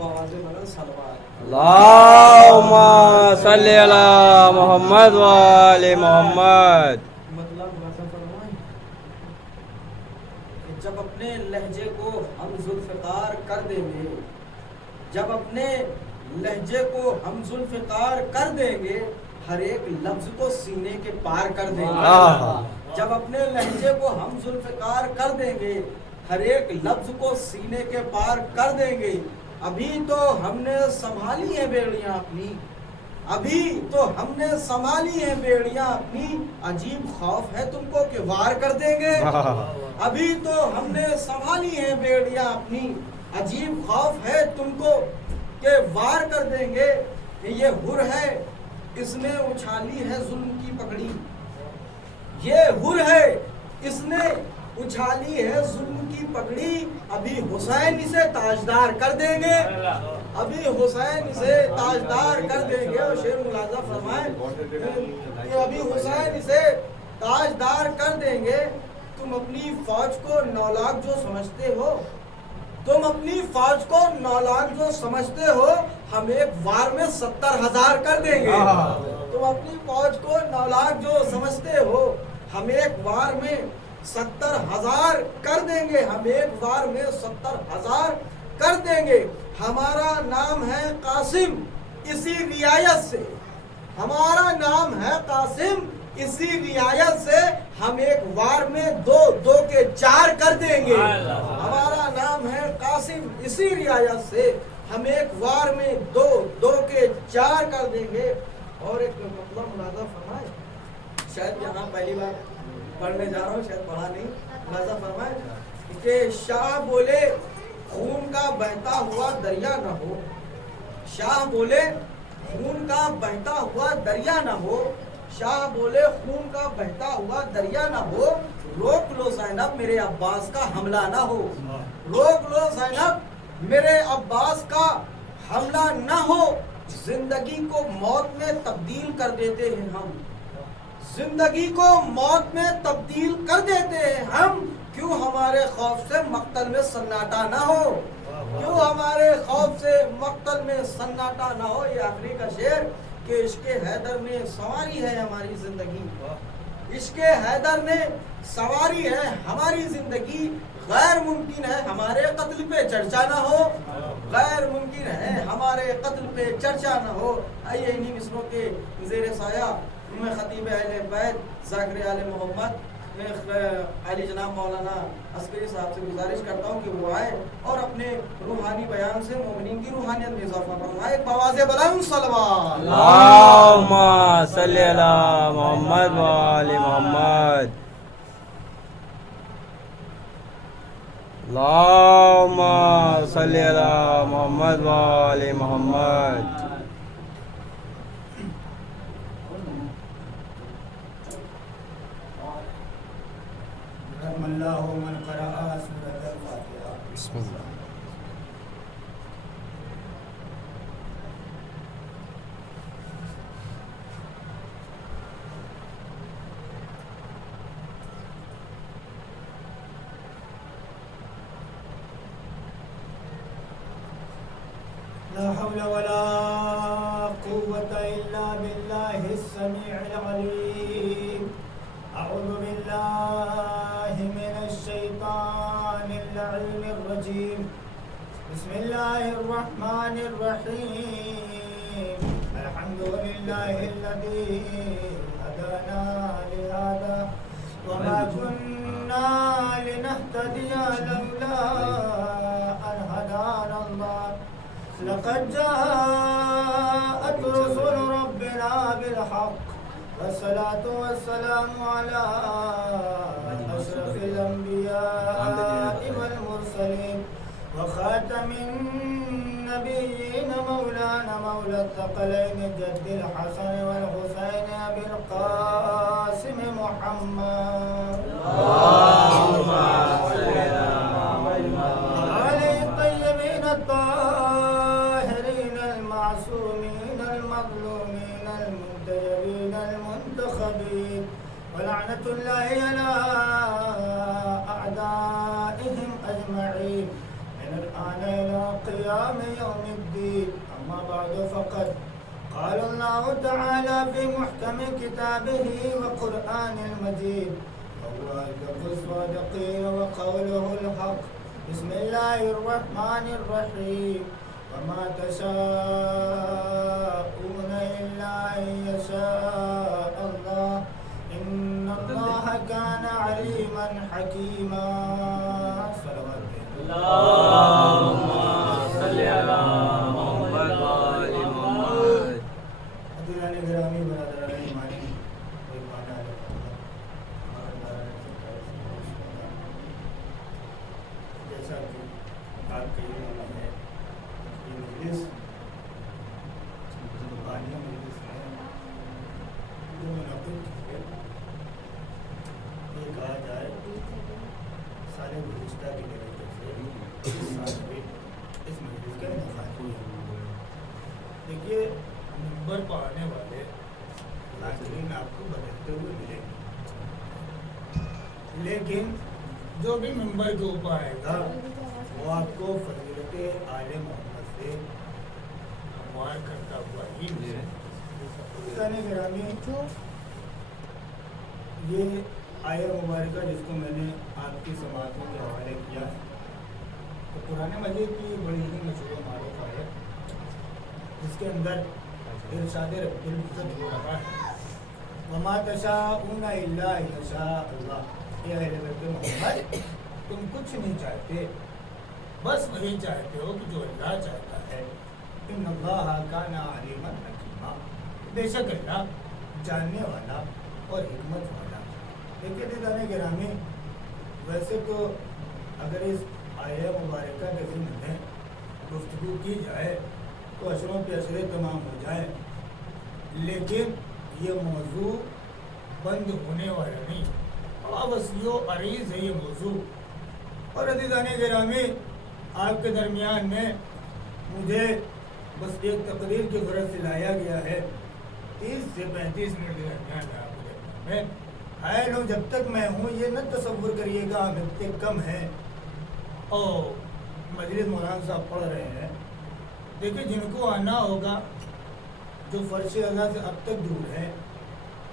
اللہم صلی علی محمد و آل محمد. مطلب ویسا فرمائیں کہ جب اپنے لہجے کو ہم ذوالفقار کر دیں گے، جب اپنے لہجے کو ہم ذوالفقار کر دیں گے، ہر ایک لفظ کو سینے کے پار کر دیں گے. جب اپنے لہجے کو ہم ذوالفقار کر دیں گے، ہر ایک لفظ کو سینے کے پار کر دیں گے. ابھی تو ہم نے سنبھالی ہیں بیڑیاں اپنی، ابھی تو ہم نے سنبھالی ہیں بیڑیاں اپنی، عجیب خوف ہے تم کو کہ وار کر دیں گے. ابھی تو ہم نے سنبھالی ہیں بیڑیاں اپنی، عجیب خوف ہے تم کو کہ وار کر دیں گے. یہ ہر ہے اس نے اچھالی ہے ظلم کی پگڑی، یہ ہر ہے اس نے اچھالی ہے ظلم کی پگڑی. ابھی حسین اسے تاجدار کر دیں گے، ابھی حسین اسے تاجدار کر دیں گے. اور شعر ملاحظہ فرمائیں کہ ابھی حسین اسے تاجدار کر دیں گے. تم اپنی فوج کو 9 لاکھ جو سمجھتے ہو، تم اپنی فوج کو 9 لاکھ جو سمجھتے ہو، ہم ایک وار میں 70,000 کر دیں گے. تم اپنی فوج کو 9 لاکھ جو سمجھتے ہو، ہم ایک وار میں 70,000 کر دیں گے، ہم ایک وار میں 70,000 کر دیں گے. ہمارا نام ہے قاسم اسی رعایت سے، ہمارا نام ہے قاسم اسی رعایت سے، ہم ایک وار میں 2 کے 4 کر دیں گے. ہمارا نام ہے قاسم اسی رعایت سے، ہم ایک وار میں 2 کے 4 کر دیں گے. اور ایک مطلب ملاحظہ فرمائے، شاید یہاں پہلی بار پڑھنے جا رہا ہوں، شاید پڑھا نہیں. ملاحظہ فرمائے کہ شاہ بولے خون کا بہتا ہوا دریا نہ ہو، شاہ بولے خون کا بہتا ہوا دریا نہ ہو، شاہ بولے خون کا بہتا ہوا دریا نہ ہو. روک لو زینب میرے عباس کا حملہ نہ ہو، روک لو زینب میرے عباس کا حملہ نہ ہو. زندگی کو موت میں تبدیل کر دیتے ہیں ہم، زندگی کو موت میں تبدیل کر دیتے ہیں ہم. کیوں ہمارے خوف سے مقتل میں سناٹا نہ ہو، کیوں ہمارے خوف سے مقتل میں سناٹا نہ ہو. یہ آخری کا شعر کہ عشق حیدر نے سنواری ہے ہماری زندگی، عشق حیدر نے سنواری ہے ہماری زندگی. غیر ممکن ہے ہمارے قتل پہ چرچا نہ ہو، غیر ممکن ہے ہمارے قتل پہ چرچا نہ ہو. آئیے انہی مصروں کے زیر سایہ میں خطیب اہل بیت ذاکر آل محمد علی جناب مولانا عسکری صاحب سے گزارش کرتا ہوں کہ وہ آئے اور اپنے روحانی بیان سے مومنین کی روحانیت میں اضافہ فرمائے. بواز بلند صلوات. اللہم صلی علی محمد و آل محمد. اللہم صلی علی محمد و آل محمد. رحم اللہ من قرأ سورۃ الفاتحہ. بسم اللہ. لا حول ولا قوة إلا بالله السميع العليم. أعوذ بالله من الشيطان اللعين الرجيم. بسم الله الرحمن الرحيم. الحمد لله الذي هدانا لهذا وما كنا لنهتدي لولا أن هدانا الله. لقد جاءت رسل ربنا بالحق والصلاة والسلام على أشرف الأنبياء والمرسلين وخاتم النبيين مولانا مولى الثقلين جد الحسن والحسين أبي القاسم محمد اللهم صل على علي الطيبين الطاهرين المعصومين المظلومين المنتجبين المنتخبين ولعنة الله على أعدائهم أجمعين من من الآن إلى قيام يوم الدين. أما بعد فقد قال الله تعالى في محكم كتابه وقرآن المجيد وهو أصدق الصادقين وقوله الحق. بسم الله الرحمن الرحيم. وما تشاءون إلا أن يشاء الله إن الله كان عليما حكيما. صلوات اللهم صل على محمد وآل محمد. عزیزان گرامی، برادران ایمانی، مہربان علی جیسا کہ آپ کے علم ہے، یہ مجلس زبانی مجلس ہے جو منعقد کی ہے، یہ کہا جائے سال گزشتہ کے طریقے سے اس سال میں اس مجلس کا انعقاد ہوا. دیکھیے، نمبر پہ آنے والے حاضرین آپ کو بدلتے ہوئے ملیں گے، لیکن جو بھی ممبر کے اوپر آئے گا وہ آپ کو فضیلت آل محمد سے ہموار کرتا ہوا ہی ملے. عزیزان گرامی، یہ آیہ مبارکہ جس کو میں نے آپ کی سماعتوں کے حوالے کیا ہے، تو قرآن مجید کی بڑی ہی مشہور و معروف ہے، جس کے اندر ارشاد رب العزت ہو رہا ہے وما تشاءون الا ان یشاء اللہ. اے اہل بیت محمد، تم کچھ نہیں چاہتے، بس وہی چاہتے ہو کہ جو اللہ چاہتا ہے. ان اللہ کان علیما حکیما. بے شک اللہ جاننے والا اور حکمت والا. دیکھیے دیدان گرامی، ویسے تو اگر اس آیہ مبارکہ کے ضمن میں گفتگو کی جائے تو اشروں پہ اشرے تمام ہو جائیں، لیکن یہ موضوع بند ہونے والا نہیں، وسیع و عریض ہے یہ موضوع. اور عزیزان گرامی، آپ کے درمیان میں مجھے بس ایک تقریر کی غرض سے لایا گیا ہے. 30 سے 35 منٹ کے درمیان میں آپ کے درمیان میں حائل ہوں. جب تک میں ہوں یہ نہ تصور کریے گا ہم اتنے کم ہیں اور مجلس مولانا صاحب پڑھ رہے ہیں. دیکھیں، جن کو آنا ہوگا، جو فرش اللہ سے اب تک دور ہے،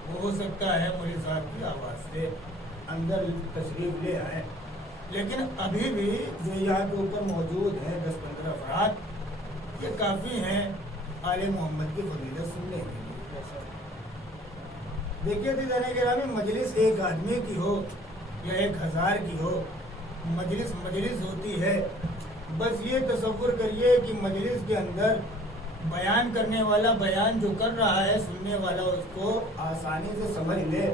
وہ ہو سکتا ہے مولوی صاحب کی آواز سے اندر تشریف لے آئیں. لیکن ابھی بھی جو یہاں کے اوپر موجود ہیں 10-15 افراد، یہ کافی ہیں آل محمد کی فضیلت سننے کے لیے. دیکھیے دیدان گرامی، مجلس ایک آدمی کی ہو یا 1000 کی ہو، مجلس ہوتی ہے. بس یہ تصور کریے کہ مجلس کے اندر بیان کرنے والا بیان جو کر رہا ہے، سننے والا اس کو آسانی سے سمجھ لے،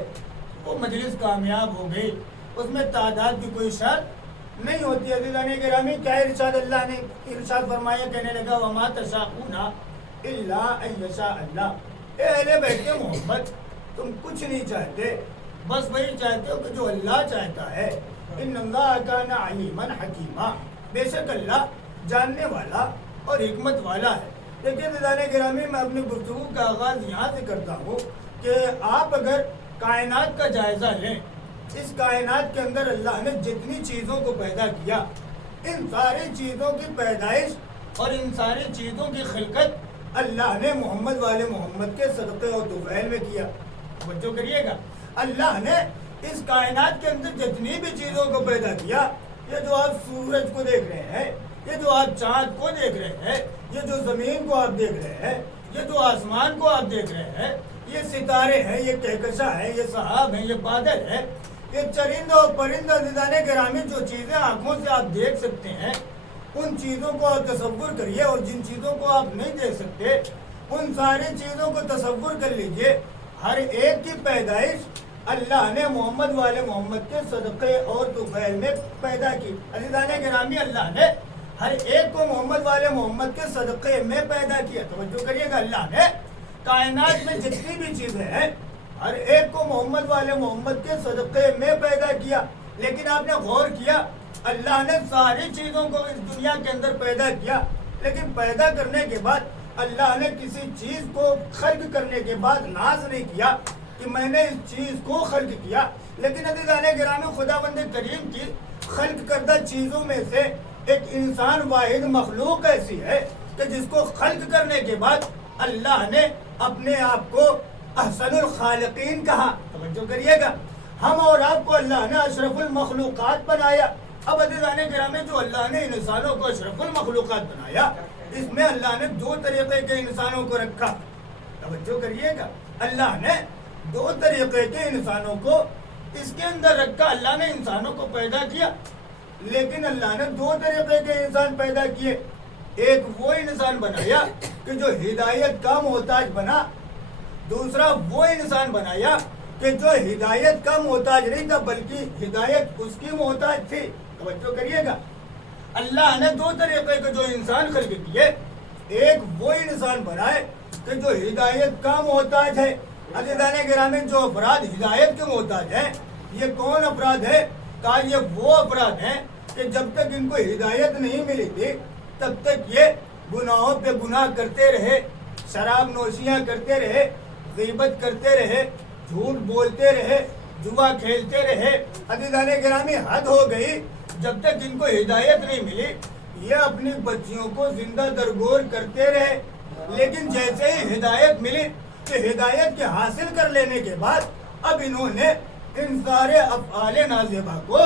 وہ مجلس کامیاب ہو گئی. اس میں تعداد کی کوئی شرط نہیں ہوتی. عزیزان گرامی، کیا ارشاد اللہ نے ارشاد فرمایا، کہنے لگا وما تشاءون الا ان یشاء اللہ. اے اہل بیت محمد، تم کچھ نہیں چاہتے، بس وہی چاہتے ہو کہ جو اللہ چاہتا ہے. ان اللہ کان علیما حکیما. بے شک اللہ جاننے والا اور حکمت والا ہے. دیکھیے عزیزان گرامی، میں اپنی گفتگو کا آغاز یہاں سے کرتا ہوں کہ آپ اگر کائنات کا جائزہ لیں، اس کائنات کے اندر اللہ نے جتنی چیزوں کو پیدا کیا، ان ساری چیزوں کی پیدائش اور ان ساری چیزوں کی خلقت اللہ نے محمد والے محمد کے صدقے اور طفیل میں کیا. توجہ کریے گا، اللہ نے اس کائنات کے اندر جتنی بھی چیزوں کو پیدا کیا، یہ جو آپ سورج کو دیکھ رہے ہیں، یہ جو آپ چاند کو دیکھ رہے ہیں، یہ جو زمین کو آپ دیکھ رہے ہیں، یہ جو آسمان کو آپ دیکھ رہے ہیں، یہ ستارے ہیں، یہ کہکشاں ہیں، یہ سحاب ہیں، یہ بادل ہے، یہ چرندہ اور پرندہ. عزیزان گرامی، جو چیزیں آنکھوں سے آپ دیکھ سکتے ہیں، ان چیزوں کو آپ تصور کریے، اور جن چیزوں کو آپ نہیں دیکھ سکتے، ان ساری چیزوں کو تصور کر لیجئے. ہر ایک کی پیدائش اللہ نے محمد والے محمد کے صدقے اور طفیل میں پیدا کی. عزیزان گرامی، اللہ نے ہر ایک کو محمد والے محمد کے صدقے میں پیدا کیا. توجہ کریے گا، اللہ نے کائنات میں جتنی بھی چیزیں ہیں، ہر ایک کو محمد والے محمد کے صدقے میں پیدا کیا. لیکن آپ نے غور کیا، اللہ نے ساری چیزوں کو اس دنیا کے اندر پیدا کیا، لیکن پیدا کرنے کے بعد اللہ نے کسی چیز کو خلق کرنے کے بعد ناز نہیں کیا کہ میں نے اس چیز کو خلق کیا. لیکن عزیزان گرامی، خداوند کریم کی خلق کردہ چیزوں میں سے ایک انسان واحد مخلوق ایسی ہے کہ جس کو خلق کرنے کے بعد اللہ نے اپنے آپ کو احسن الخالقین کہا. توجہ کریے گا, ہم اور آپ کو اللہ نے اشرف المخلوقات بنایا. اب عزیزان گرامی, جو اللہ نے انسانوں کو اشرف المخلوقات بنایا, اس میں اللہ نے دو طریقے کے انسانوں کو رکھا. توجہ کریے گا, اللہ نے دو طریقے کے انسانوں کو اس کے اندر رکھا. اللہ نے انسانوں کو پیدا کیا, لیکن اللہ نے دو طریقے کے انسان پیدا کیے. ایک وہ انسان بنایا کہ جو ہدایت کا محتاج بنا, دوسرا وہ انسان بنایا کہ جو ہدایت کا محتاج نہیں تھا بلکہ ہدایت اس کی محتاج تھی. توجہ کریے گا, اللہ نے دو طریقے کے جو انسان خلق کیے, ایک وہ انسان بنائے کہ جو ہدایت کا محتاج ہے. عزیزان گرامی, جو افراد ہدایت کے محتاج ہیں, یہ کون افراد ہے؟ کہا یہ وہ افراد ہیں کہ جب تک ان کو ہدایت نہیں ملی تھی تب تک یہ گناہوں پہ گناہ کرتے رہے, شراب نوشیاں کرتے رہے, غیبت کرتے رہے, جھوٹ بولتے رہے, جوا کھیلتے رہے. عزیزان گرامی, حد ہو گئی. جب تک ان کو ہدایت نہیں ملی یہ اپنی بچیوں کو زندہ درگور کرتے رہے. لیکن جیسے ہی ہدایت ملی کہ ہدایت کے حاصل کر لینے کے بعد اب انہوں نے ان سارے افعال نازیبہ کو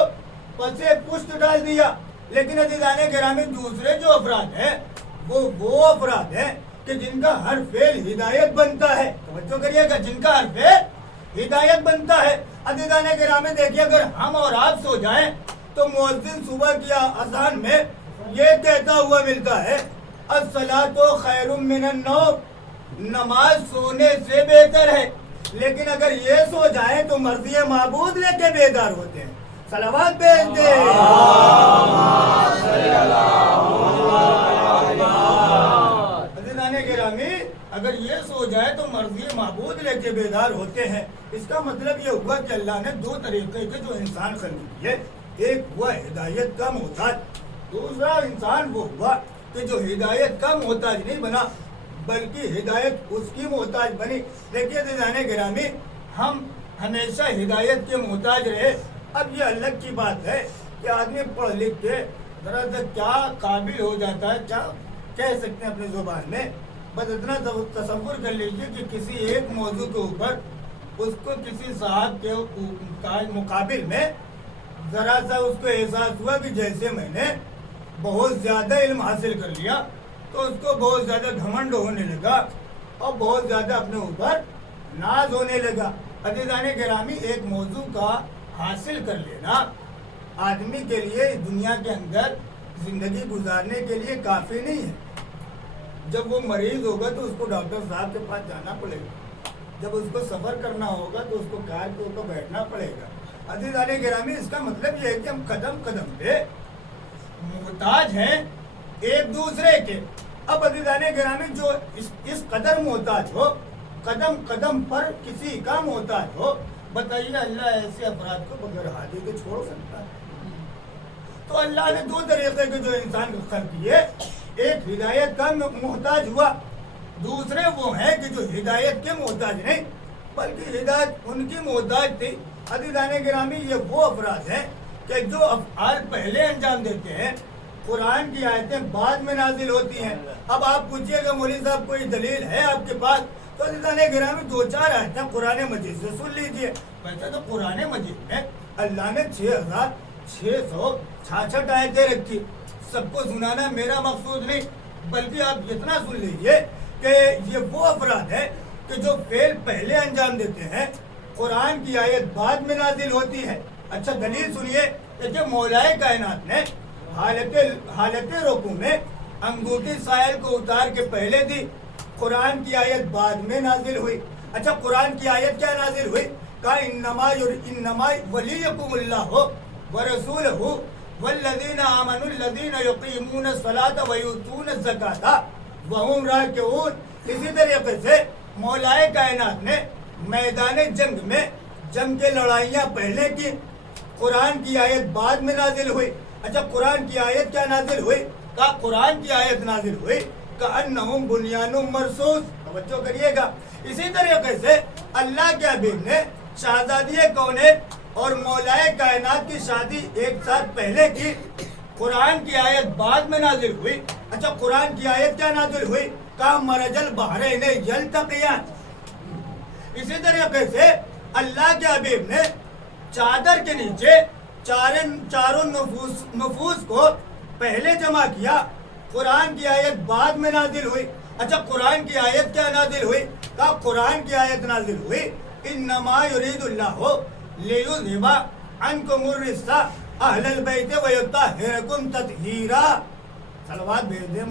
پسے پشت ڈال دیا. لیکن عزیزان گرامی, دوسرے جو افراد ہیں وہ افراد ہیں کہ جن کا ہر فعل ہدایت بنتا ہے. توجہ کریے گا, جن کا ہر فعل ہدایت بنتا ہے. عزیزان گرامی, دیکھیے, اگر ہم اور آپ سو جائیں تو مؤذن صبح کی اذان میں یہ کہتا ہوا ملتا ہے, الصلاۃ خیر من النوم, نماز سونے سے بہتر ہے. لیکن اگر یہ سو جائیں تو مرضی معبود لے کے بیدار ہوتے ہیں. صلوات بھیج دیں. عزیزان گرامی, اگر یہ سو جائے تو مرضی معبود لے کے بیدار ہوتے ہیں. اس کا مطلب یہ ہوا کہ اللہ نے دو طریقے کے جو انسان خلق کیے, ایک ہوا ہدایت کا محتاج, دوسرا انسان وہ ہوا کہ جو ہدایت کا محتاج نہیں بنا بلکہ ہدایت اس کی محتاج بنی. دیکھیے عزیزان گرامی, ہم ہمیشہ ہدایت کے محتاج رہے. اب یہ الگ کی بات ہے کہ آدمی پڑھ لکھ کے ذرا سا کیا قابل ہو جاتا ہے, کیا کہہ سکتے ہیں اپنی زبان میں. بس اتنا تصور کر لیجیے کہ کسی ایک موضوع کے اوپر اس کو کسی صاحب کے مقابل میں ذرا سا اس کو احساس ہوا کہ جیسے میں نے بہت زیادہ علم حاصل کر لیا, تو اس کو بہت زیادہ گھمنڈ ہونے لگا اور بہت زیادہ اپنے اوپر ناز ہونے لگا. عزیزان گرامی, ایک موضوع کا حاصل کر لینا آدمی کے لیے دنیا کے اندر زندگی گزارنے کے لیے کافی نہیں ہے. جب وہ مریض ہوگا تو اس کو ڈاکٹر صاحب کے پاس جانا پڑے گا, جب اس کو سفر کرنا ہوگا تو اس کو کار کے اوپر بیٹھنا پڑے گا. عزیزان گرامی, اس کا مطلب یہ ہے کہ ہم قدم قدم پہ محتاج ہیں ایک دوسرے کے. اب عزیزان گرامی, جو اس قدر محتاج ہو, قدم قدم پر کسی کا محتاج ہو, بتائیے اللہ ایسے افراد کو بغیر حاجی کے چھوڑ سکتا ہے؟ تو اللہ نے دو طریقے کے جو انسان کو خلق کیے, ایک ہدایت کا محتاج ہوا, دوسرے وہ ہیں کہ جو ہدایت کے محتاج نہیں بلکہ ہدایت ان کی محتاج تھی. عزیزان گرامی, یہ وہ افراد ہیں کہ جو افعال پہلے انجام دیتے ہیں, قرآن کی آیتیں بعد میں نازل ہوتی ہیں. اب آپ پوچھئے گا مولوی صاحب کوئی دلیل ہے آپ کے پاس, تو عزیزان گرامی دو چار آیتیں قرآن مجید سے سن لیجئے. ویسے تو قرآن مجید میں اللہ نے 6666 آیتیں رکھی. سب کو سنانا میرا مقصود نہیں, بلکہ آپ اتنا سن لیجئے کہ یہ وہ افراد ہیں کہ جو فعل پہلے انجام دیتے ہیں, قرآن کی آیت بعد میں نازل ہوتی ہے. اچھا دلیل سنیے کہ جب مولائے کائنات نے حالت رکوع میں انگوٹھی سائل کو اتار کے پہلے دی, قرآن کی آیت بعد میں نازل ہوئی. اچھا قرآن کی آیت کیا نازل ہوئی؟ کہا انما ولیکم اللہ ورسولہ والذین آمنوا الذین یقیمون الصلاۃ ویؤتون الزکاۃ وہم راکعون. اسی طریقے سے مولائے کائنات نے میدان جنگ میں جنگ کے لڑائیاں پہلے کی, قرآن کی آیت بعد میں نازل ہوئی. اچھا قرآن کی آیت کیا نازل ہوئی؟ کہا قرآن کی آیت نازل ہوئی کأنہم بنیان مرصوص. توجہ کریے گا. اسی طریقے سے اللہ کے حبیب نے شہزادی کونین اور مولائے کائنات کی شادی ایک ساتھ پہلے کی، قرآن کی آیت بعد میں نازل ہوئی۔ اچھا قرآن کی آیت کیا نازل ہوئی؟ کہا مرج البحرین یلتقیان۔ اسی طریقے سے اللہ کے حبیب نے چادر کے نیچے چاروں نفوس کو پہلے جمع کیا، قرآن کی آیت بعد میں نازل ہوئی۔ اچھا قرآن کی آیت کیا نازل ہوئی؟ کہا قرآن کی آیت نازل ہوئی انما یرید اللہ لیذھب عنکم الرجس اہل البیت ویطہرکم تطہیرا۔ صلوات بھیج دیں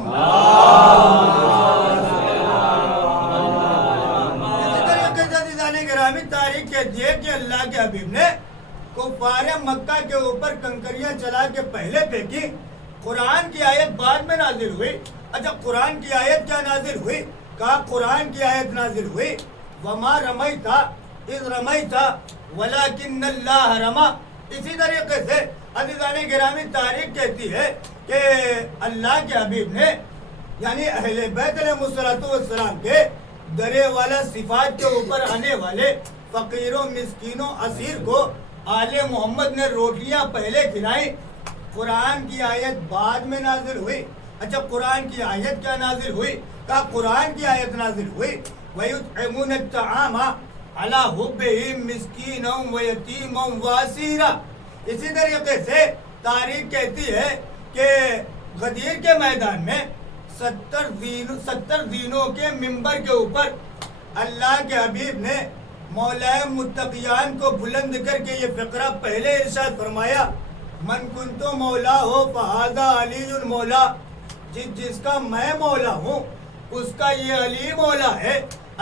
گرامی۔ تاریخ کہتی ہے کہ اللہ کے حبیب نے کفار مکہ کے اوپر کنکریاں چلا کے پہلے پھینکی، قرآن کی آیت بعد میں نازل ہوئی۔ اچھا قرآن کی آیت کیا نازل ہوئی؟ کہا قرآن کی آیت نازل ہوئی وما رمیت اذ رمیت ولکن اللہ رمی۔ اسی طریقے سے عزیزان گرامی تاریخ کہتی ہے کہ اللہ کے حبیب نے یعنی اہل بیت علیہ السلام کے درے والا صفات کے اوپر آنے والے فقیروں مسکینوں اسیر کو آل محمد نے روٹیاں پہلے کھلائیں، قرآن کی آیت بعد میں نازل ہوئی۔ اچھا قرآن کی آیت کیا نازل ہوئی؟ کہا قرآن کی آیت نازل ہوئی وَيُطْعِمُونَ الطَّعَامَ عَلَى حُبِّهِ مِسْكِينًا وَيَتِيمًا وَأَسِيرًا۔ اسی طریقے سے تاریخ کہتی ہے کہ غدیر کے میدان میں 70 دینوں کے منبر کے اوپر اللہ کے حبیب نے مولائے متقیان کو بلند کر کے یہ فقرہ پہلے ارشاد فرمایا من کنتو مولا ہو فہذا علی المولا، جس کا میں مولا ہوں اس کا یہ علی مولا ہے۔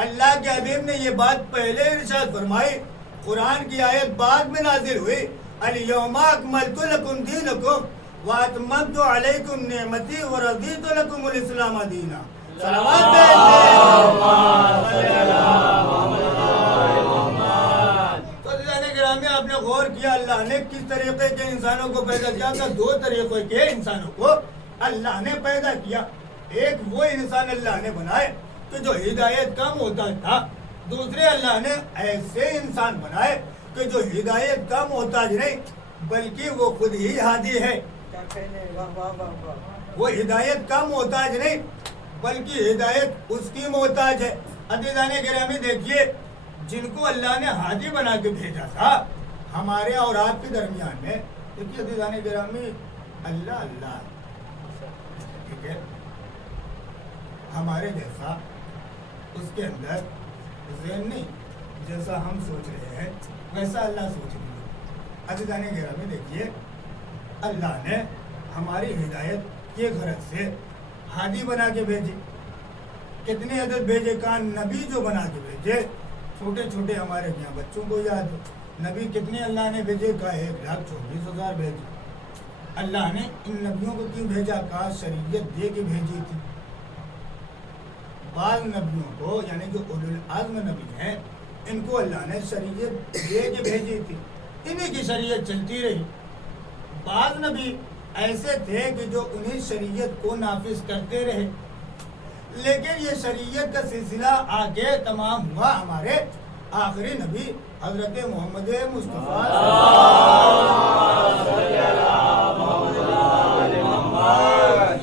اللہ کے حبیب نے یہ بات پہلے ارشاد فرمائی، قرآن کی آیت بعد میں نازل ہوئی الیوم اکملت لکم دینکم واتممت علیکم نعمتی ورضیت لکم الاسلام دینا۔ صلوات آپ نے غور کیا اللہ نے کس طریقے کے انسانوں کو پیدا کیا تھا؟ دو طریقے کے انسانوں کو اللہ نے پیدا کیا۔ ایک وہ انسان اللہ نے بنائے کہ جو ہدایت کا محتاج تھا، دوسرے اللہ نے ایسے انسان بنائے کہ جو ہدایت کا محتاج نہیں بلکہ وہ خود ہی ہادی ہے۔ وہ ہدایت کا محتاج نہیں بلکہ ہدایت اس کی محتاج ہے۔ عزیزان گرامی دیکھیے جن کو اللہ نے ہادی بنا کے بھیجا تھا ہمارے اور آپ کے درمیان میں، دیکھیے عزیزان گرامی اللہ اللہ ٹھیک ہے، ہمارے جیسا اس کے اندر ذہن نہیں، جیسا ہم سوچ رہے ہیں ویسا اللہ سوچ رہے ہیں۔ عزیزان گرامی دیکھیے اللہ نے ہماری ہدایت کے غرض سے ہادی بنا کے بھیجے، کتنے عدد بھیجے؟ کہاں نبی جو بنا کے بھیجے، چھوٹے چھوٹے ہمارے یہاں بچوں کو یاد ہے نبی کتنے اللہ نے بھیجے؟ کہا 1,24,000 بھیجے۔ اللہ نے ان نبیوں کو کیوں بھیجا؟ کہا شریعت دے کے بھیجی تھی۔ بعض نبیوں کو یعنی جو اولو العزم نبی ہیں ان کو اللہ نے شریعت دے کے بھیجی تھی، انہیں کی شریعت چلتی رہی۔ بعض نبی ایسے تھے کہ جو انہیں شریعت کو نافذ کرتے رہے، لیکن یہ شریعت کا سلسلہ آگے تمام ہوا ہمارے آخری نبی حضرت محمد مصطفیٰ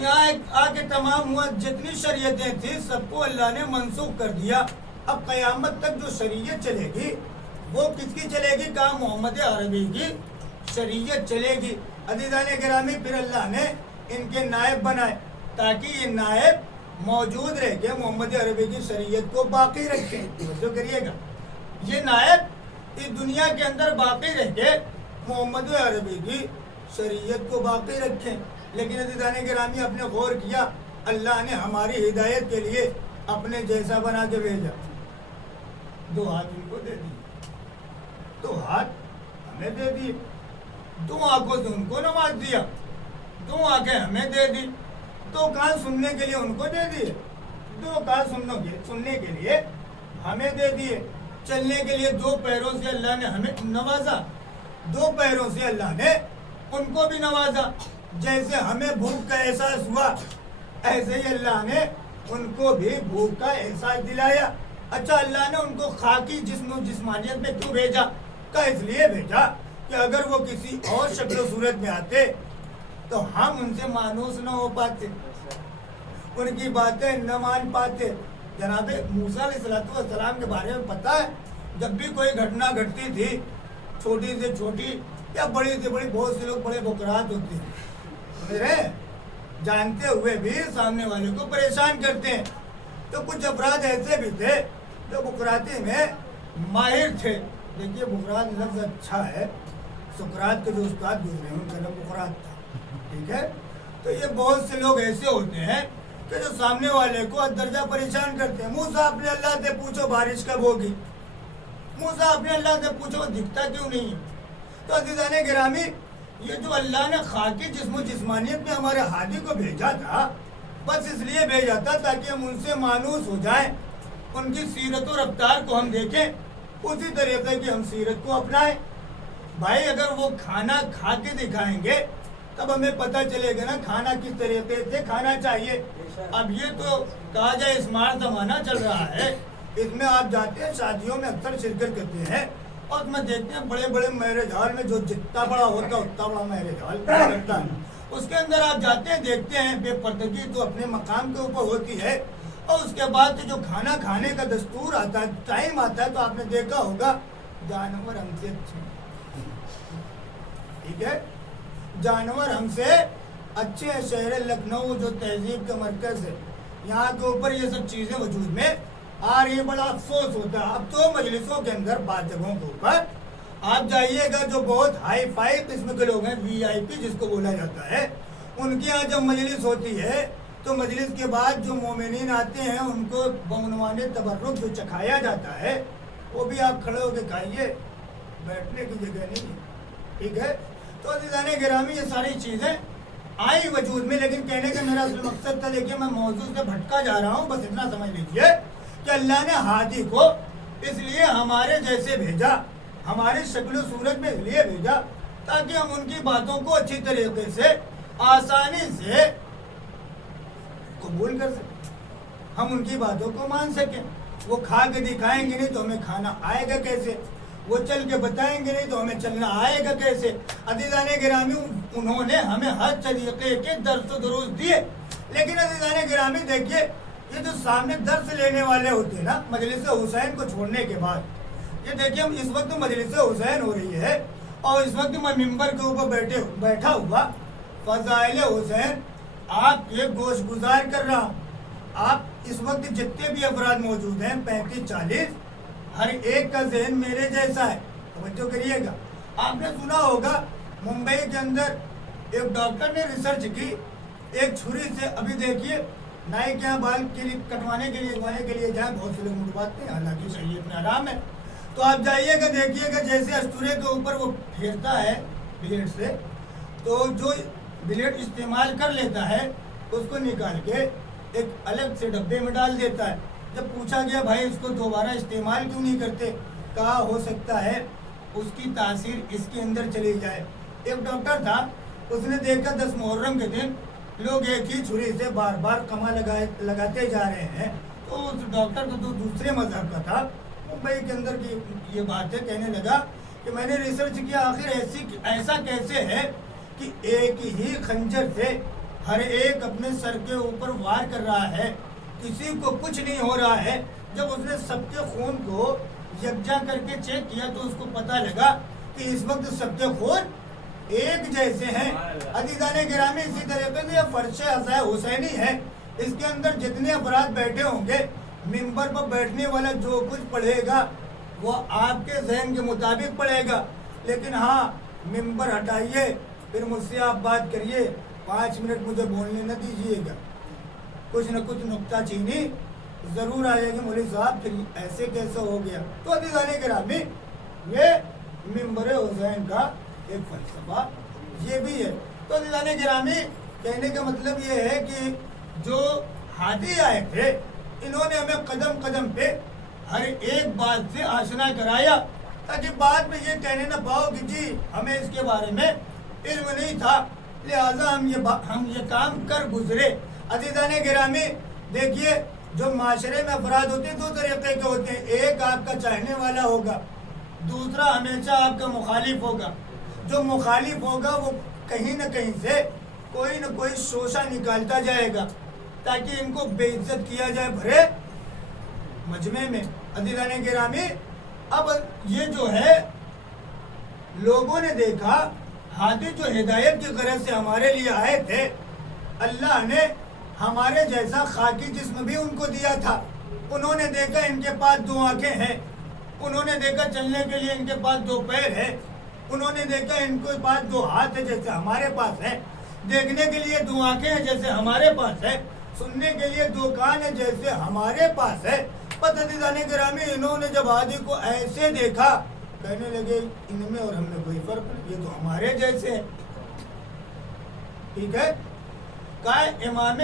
یہاں آگے تمام ہوا۔ جتنی شریعتیں تھیں سب کو اللہ نے منسوخ کر دیا۔ اب قیامت تک جو شریعت چلے گی وہ کس کی چلے گی؟ کہا محمد عربی کی شریعت چلے گی۔ عزیزان گرامی پھر اللہ نے ان کے نائب بنائے تاکہ یہ نائب موجود رہ کے محمد عربی کی شریعت کو باقی رکھیں۔ توجہ کریے گا، یہ نائب اس دنیا کے اندر باقی رہ کے محمد عربی کی شریعت کو باقی رکھیں۔ لیکن عزیزان گرامی آپ نے غور کیا اللہ نے ہماری ہدایت کے لیے اپنے جیسا بنا کے بھیجا۔ 2 ہاتھ ان کو دے دی، 2 ہاتھ ہمیں دے دی، 2 آنکھوں سے ان کو نواز دیا، 2 آنکھیں ہمیں دے دی، 2 کان سننے کے لیے ان کو دے دیے، 2 کان سننے کے لیے ہمیں دے دیے، چلنے کے لیے 2 پیروں سے اللہ نے ہمیں نوازا، 2 پیروں سے اللہ نے ان کو بھی نوازا۔ جیسے ہمیں بھوک کا احساس ہوا ایسے ہی اللہ نے ان کو بھی بھوک کا احساس دلایا۔ اچھا اللہ نے ان کو خاکی جسم و جسمانیت میں کیوں بھیجا؟ کہ اس لیے بھیجا کہ اگر وہ کسی اور شکل و صورت میں آتے تو ہم ان سے مانوس نہ ہو پاتے، ان کی باتیں نہ مان پاتے۔ جناب موسیٰ علیہ السلام کے بارے میں پتہ ہے، جب بھی کوئی گھٹنا گھٹتی تھی، چھوٹی سے چھوٹی یا بڑی سے بڑی، بہت سے لوگ بڑے بکرات ہوتے ہیں میرے، جانتے ہوئے بھی سامنے والے کو پریشان کرتے ہیں، تو کچھ افراد ایسے بھی تھے جو بکراتی میں ماہر تھے۔ دیکھیے بکرات لفظ اچھا ہے، سقراط کے جو استاد گزرے ہیں ان کا نام بکرات تھا، ٹھیک ہے۔ تو یہ بہت سے لوگ ایسے ہوتے ہیں کہ جو سامنے والے کو درجہ پریشان کرتے ہیں۔ موسیٰ اپنے اللہ سے پوچھو بارش کب ہوگی، موسیٰ اپنے اللہ سے پوچھو وہ دکھتا کیوں نہیں ہے۔ تو عزیزان گرامی، یہ جو اللہ نے خاکی جسم و جسمانیت میں ہمارے ہادی کو بھیجا تھا، بس اس لیے بھیجا تھا تاکہ ہم ان سے مانوس ہو جائیں، ان کی سیرت و رفتار کو ہم دیکھیں، اسی طریقے کی ہم سیرت کو اپنائیں۔ بھائی اگر وہ کھانا کھا کے دکھائیں گے تب ہمیں پتہ چلے گا نا کھانا کس طریقے سے کھانا چاہیے۔ اب یہ تو کہا جائے اسمارٹ زمانہ چل رہا ہے، اس میں آپ جاتے ہیں شادیوں میں اکثر شرکت کرتے ہیں اور میں دیکھتے ہیں بڑے بڑے میرج ہال میں جو جتنا بڑا ہوتا ہے اتنا بڑا میرج ہال لگتا ہے، اس کے اندر آپ جاتے ہیں دیکھتے ہیں بے پردگی تو اپنے مقام کے اوپر ہوتی ہے، اور اس کے بعد جو کھانا کھانے کا دستور آتا ہے، ٹائم آتا ہے، تو آپ نے دیکھا ہوگا جانور ہم سے اچھے ہیں، ٹھیک ہے، جانور ہم سے اچھے ہیں۔ شہر لکھنؤ جو تہذیب کا مرکز ہے، یہاں کے اوپر یہ سب چیزیں وجود میں آ رہی ہے، بڑا افسوس ہوتا ہے۔ اب تو مجلسوں کے اندر بعض جگہوں کے اوپر آپ جائیے گا جو بہت ہائی فائی قسم کے لوگ ہیں، وی آئی پی جس کو بولا جاتا ہے، ان کے یہاں جب مجلس ہوتی ہے تو مجلس کے بعد جو مومنین آتے ہیں ان کو بعنوان تبرک جو چکھایا جاتا ہے وہ بھی آپ کھڑے ہو کے کھائیے، بیٹھنے کی جگہ نہیں ہے، ٹھیک ہے۔ تو عزیزان گرامی یہ ساری چیزیں آئی وجود میں، لیکن کہنے کا میرا اصل مقصد تھا، دیکھیے میں موضوع سے بھٹکا جا رہا ہوں، بس اتنا سمجھ لیجیے کہ اللہ نے ہادی کو اس لیے ہمارے جیسے بھیجا، ہماری شکل و صورت میں اس لیے بھیجا تاکہ ہم ان کی باتوں کو اچھی طریقے سے آسانی سے قبول کر سکیں، ہم ان کی باتوں کو مان سکیں۔ وہ کھا کے دکھائیں گے نہیں تو ہمیں کھانا آئے گا کیسے، وہ چل کے بتائیں گے نہیں تو ہمیں چلنا آئے گا کیسے۔ عزیزان گرامی انہوں نے ہمیں ہر طریقے کے درس و دروس دیے، لیکن عزیزان گرامی دیکھیے یہ جو سامنے درس لینے والے ہوتے ہیں نا مجلس حسین کو چھوڑنے کے بعد، یہ دیکھیے ہم اس وقت مجلس حسین ہو رہی ہے اور اس وقت میں ممبر کے اوپر بیٹھا ہوا فضائل حسین آپ کے گوش گزار کر رہا ہوں۔ آپ اس وقت جتنے بھی افراد موجود ہیں 35-40، ہر ایک کا ذہن میرے جیسا ہے، توجہ کریے گا۔ آپ نے سنا ہوگا ممبئی کے اندر ایک ڈاکٹر نے ریسرچ کی، ایک چھری سے، ابھی دیکھیے نائی کے یہاں بال کٹوانے کے لیے جائیں، بہت سے لوگ مٹواتے ہیں، حالانکہ شریعت میں حرام ہے، تو آپ جائیے گا دیکھیے گا جیسے استورے کے اوپر وہ پھیرتا ہے بلیڈ سے، تو جو بلیڈ استعمال کر لیتا ہے اس کو نکال کے ایک الگ سے ڈبے میں ڈال دیتا ہے۔ جب پوچھا گیا بھائی اس کو دوبارہ استعمال کیوں نہیں کرتے، کہا ہو سکتا ہے اس کی تاثیر اس کے اندر چلی جائے۔ ایک ڈاکٹر تھا، اس نے دیکھا 10 محرم کے دن لوگ ایک ہی چھری سے بار بار کما لگاتے جا رہے ہیں، تو اس ڈاکٹر کو جو دوسرے مذہب کا تھا ممبئی کے اندر کی یہ بات ہے، کہنے لگا کہ میں نے ریسرچ کیا آخر ایسا کیسے ہے کہ ایک ہی خنجر سے ہر ایک اپنے سر کے اوپر وار کر رہا ہے، کسی کو کچھ نہیں ہو رہا ہے۔ جب اس نے سب کے خون کو یکجا کر کے چیک کیا تو اس کو پتہ لگا کہ اس وقت سب کے خون ایک جیسے ہیں۔ عزیزان گرامی اسی طریقے سے یہ فرش عزائے حسینی ہے، اس کے اندر جتنے افراد بیٹھے ہوں گے، ممبر پر بیٹھنے والا جو کچھ پڑھے گا وہ آپ کے ذہن کے مطابق پڑھے گا، لیکن ہاں ممبر ہٹائیے پھر مجھ سے آپ بات کریے، 5 منٹ مجھے بولنے نہ دیجیے گا، کچھ نہ کچھ نکتہ چینی ضرور آئے گی، مولوی صاحب پھر ایسے کیسے ہو گیا۔ تو عزیزان گرامی یہ ممبر حسین کا ایک فلسفہ یہ بھی ہے۔ تو عزیزان گرامی کہنے کا مطلب یہ ہے کہ جو ہادی آئے تھے انہوں نے ہمیں قدم قدم پہ ہر ایک بات سے آشنا کرایا تاکہ بعد میں یہ کہنے نہ پاؤ کہ جی ہمیں اس کے بارے میں علم نہیں تھا، لہٰذا ہم یہ کام کر گزرے۔ عزیزان گرامی دیکھیے جو معاشرے میں افراد ہوتے ہیں 2 طریقے کے ہوتے ہیں، ایک آپ کا چاہنے والا ہوگا، دوسرا ہمیشہ آپ کا مخالف ہوگا۔ جو مخالف ہوگا وہ کہیں نہ کہیں سے کوئی نہ کوئی شوشہ نکالتا جائے گا تاکہ ان کو بے عزت کیا جائے بھرے مجمع میں۔ عزیزان گرامی، اب یہ جو ہے لوگوں نے دیکھا ہادی جو ہدایت کی غرض سے ہمارے لیے آئے تھے، اللہ نے ہمارے جیسا خاکی جسم بھی ان کو دیا تھا۔ انہوں نے دیکھا ان کے پاس 2 آنکھیں ہیں، انہوں نے دیکھا چلنے کے لیے ان کے پاس 2 پیر ہیں، انہوں نے دیکھا ان کے پاس 2 ہاتھ ہیں جیسے ہمارے پاس ہیں، دیکھنے کے لیے 2 آنکھیں ہیں جیسے ہمارے پاس ہے، سننے کے لیے 2 کان ہیں جیسے ہمارے پاس ہے۔ پتہ عزیزان گرامی، انہوں نے جب ہادی کو ایسے دیکھا کہنے لگے ان میں اور ہم میں کوئی فرق نہیں، یہ تو ہمارے جیسے ہیں۔ ٹھیک ہے، کہا امام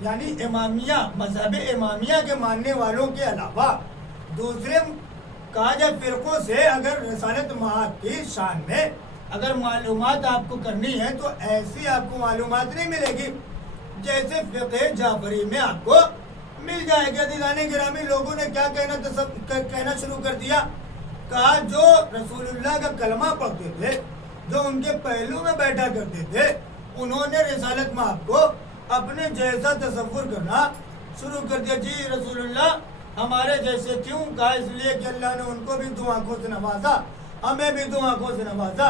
یعنی امامیہ، مذہب امامیہ کے ماننے والوں کے علاوہ دوسرے کہا جائے فرقوں سے اگر رسالت مآب کی شان میں اگر معلومات آپ کو کرنی ہے تو ایسی آپ کو معلومات نہیں ملے گی جیسے فقہ جعفری میں آپ کو مل جائے گی۔ عزیزان گرامی، لوگوں نے کیا کہنا شروع کر دیا، کہا جو رسول اللہ کا کلمہ پڑھتے تھے، جو ان کے پہلو میں بیٹھا کرتے تھے، انہوں نے رسالت مآب کو اپنے جیسا تصور کرنا شروع کر دیا۔ جی رسول اللہ ہمارے جیسے کیوں؟ کہا اس لیے کہ اللہ نے ان کو بھی 2 آنکھوں سے نوازا، ہمیں بھی 2 آنکھوں سے نوازا۔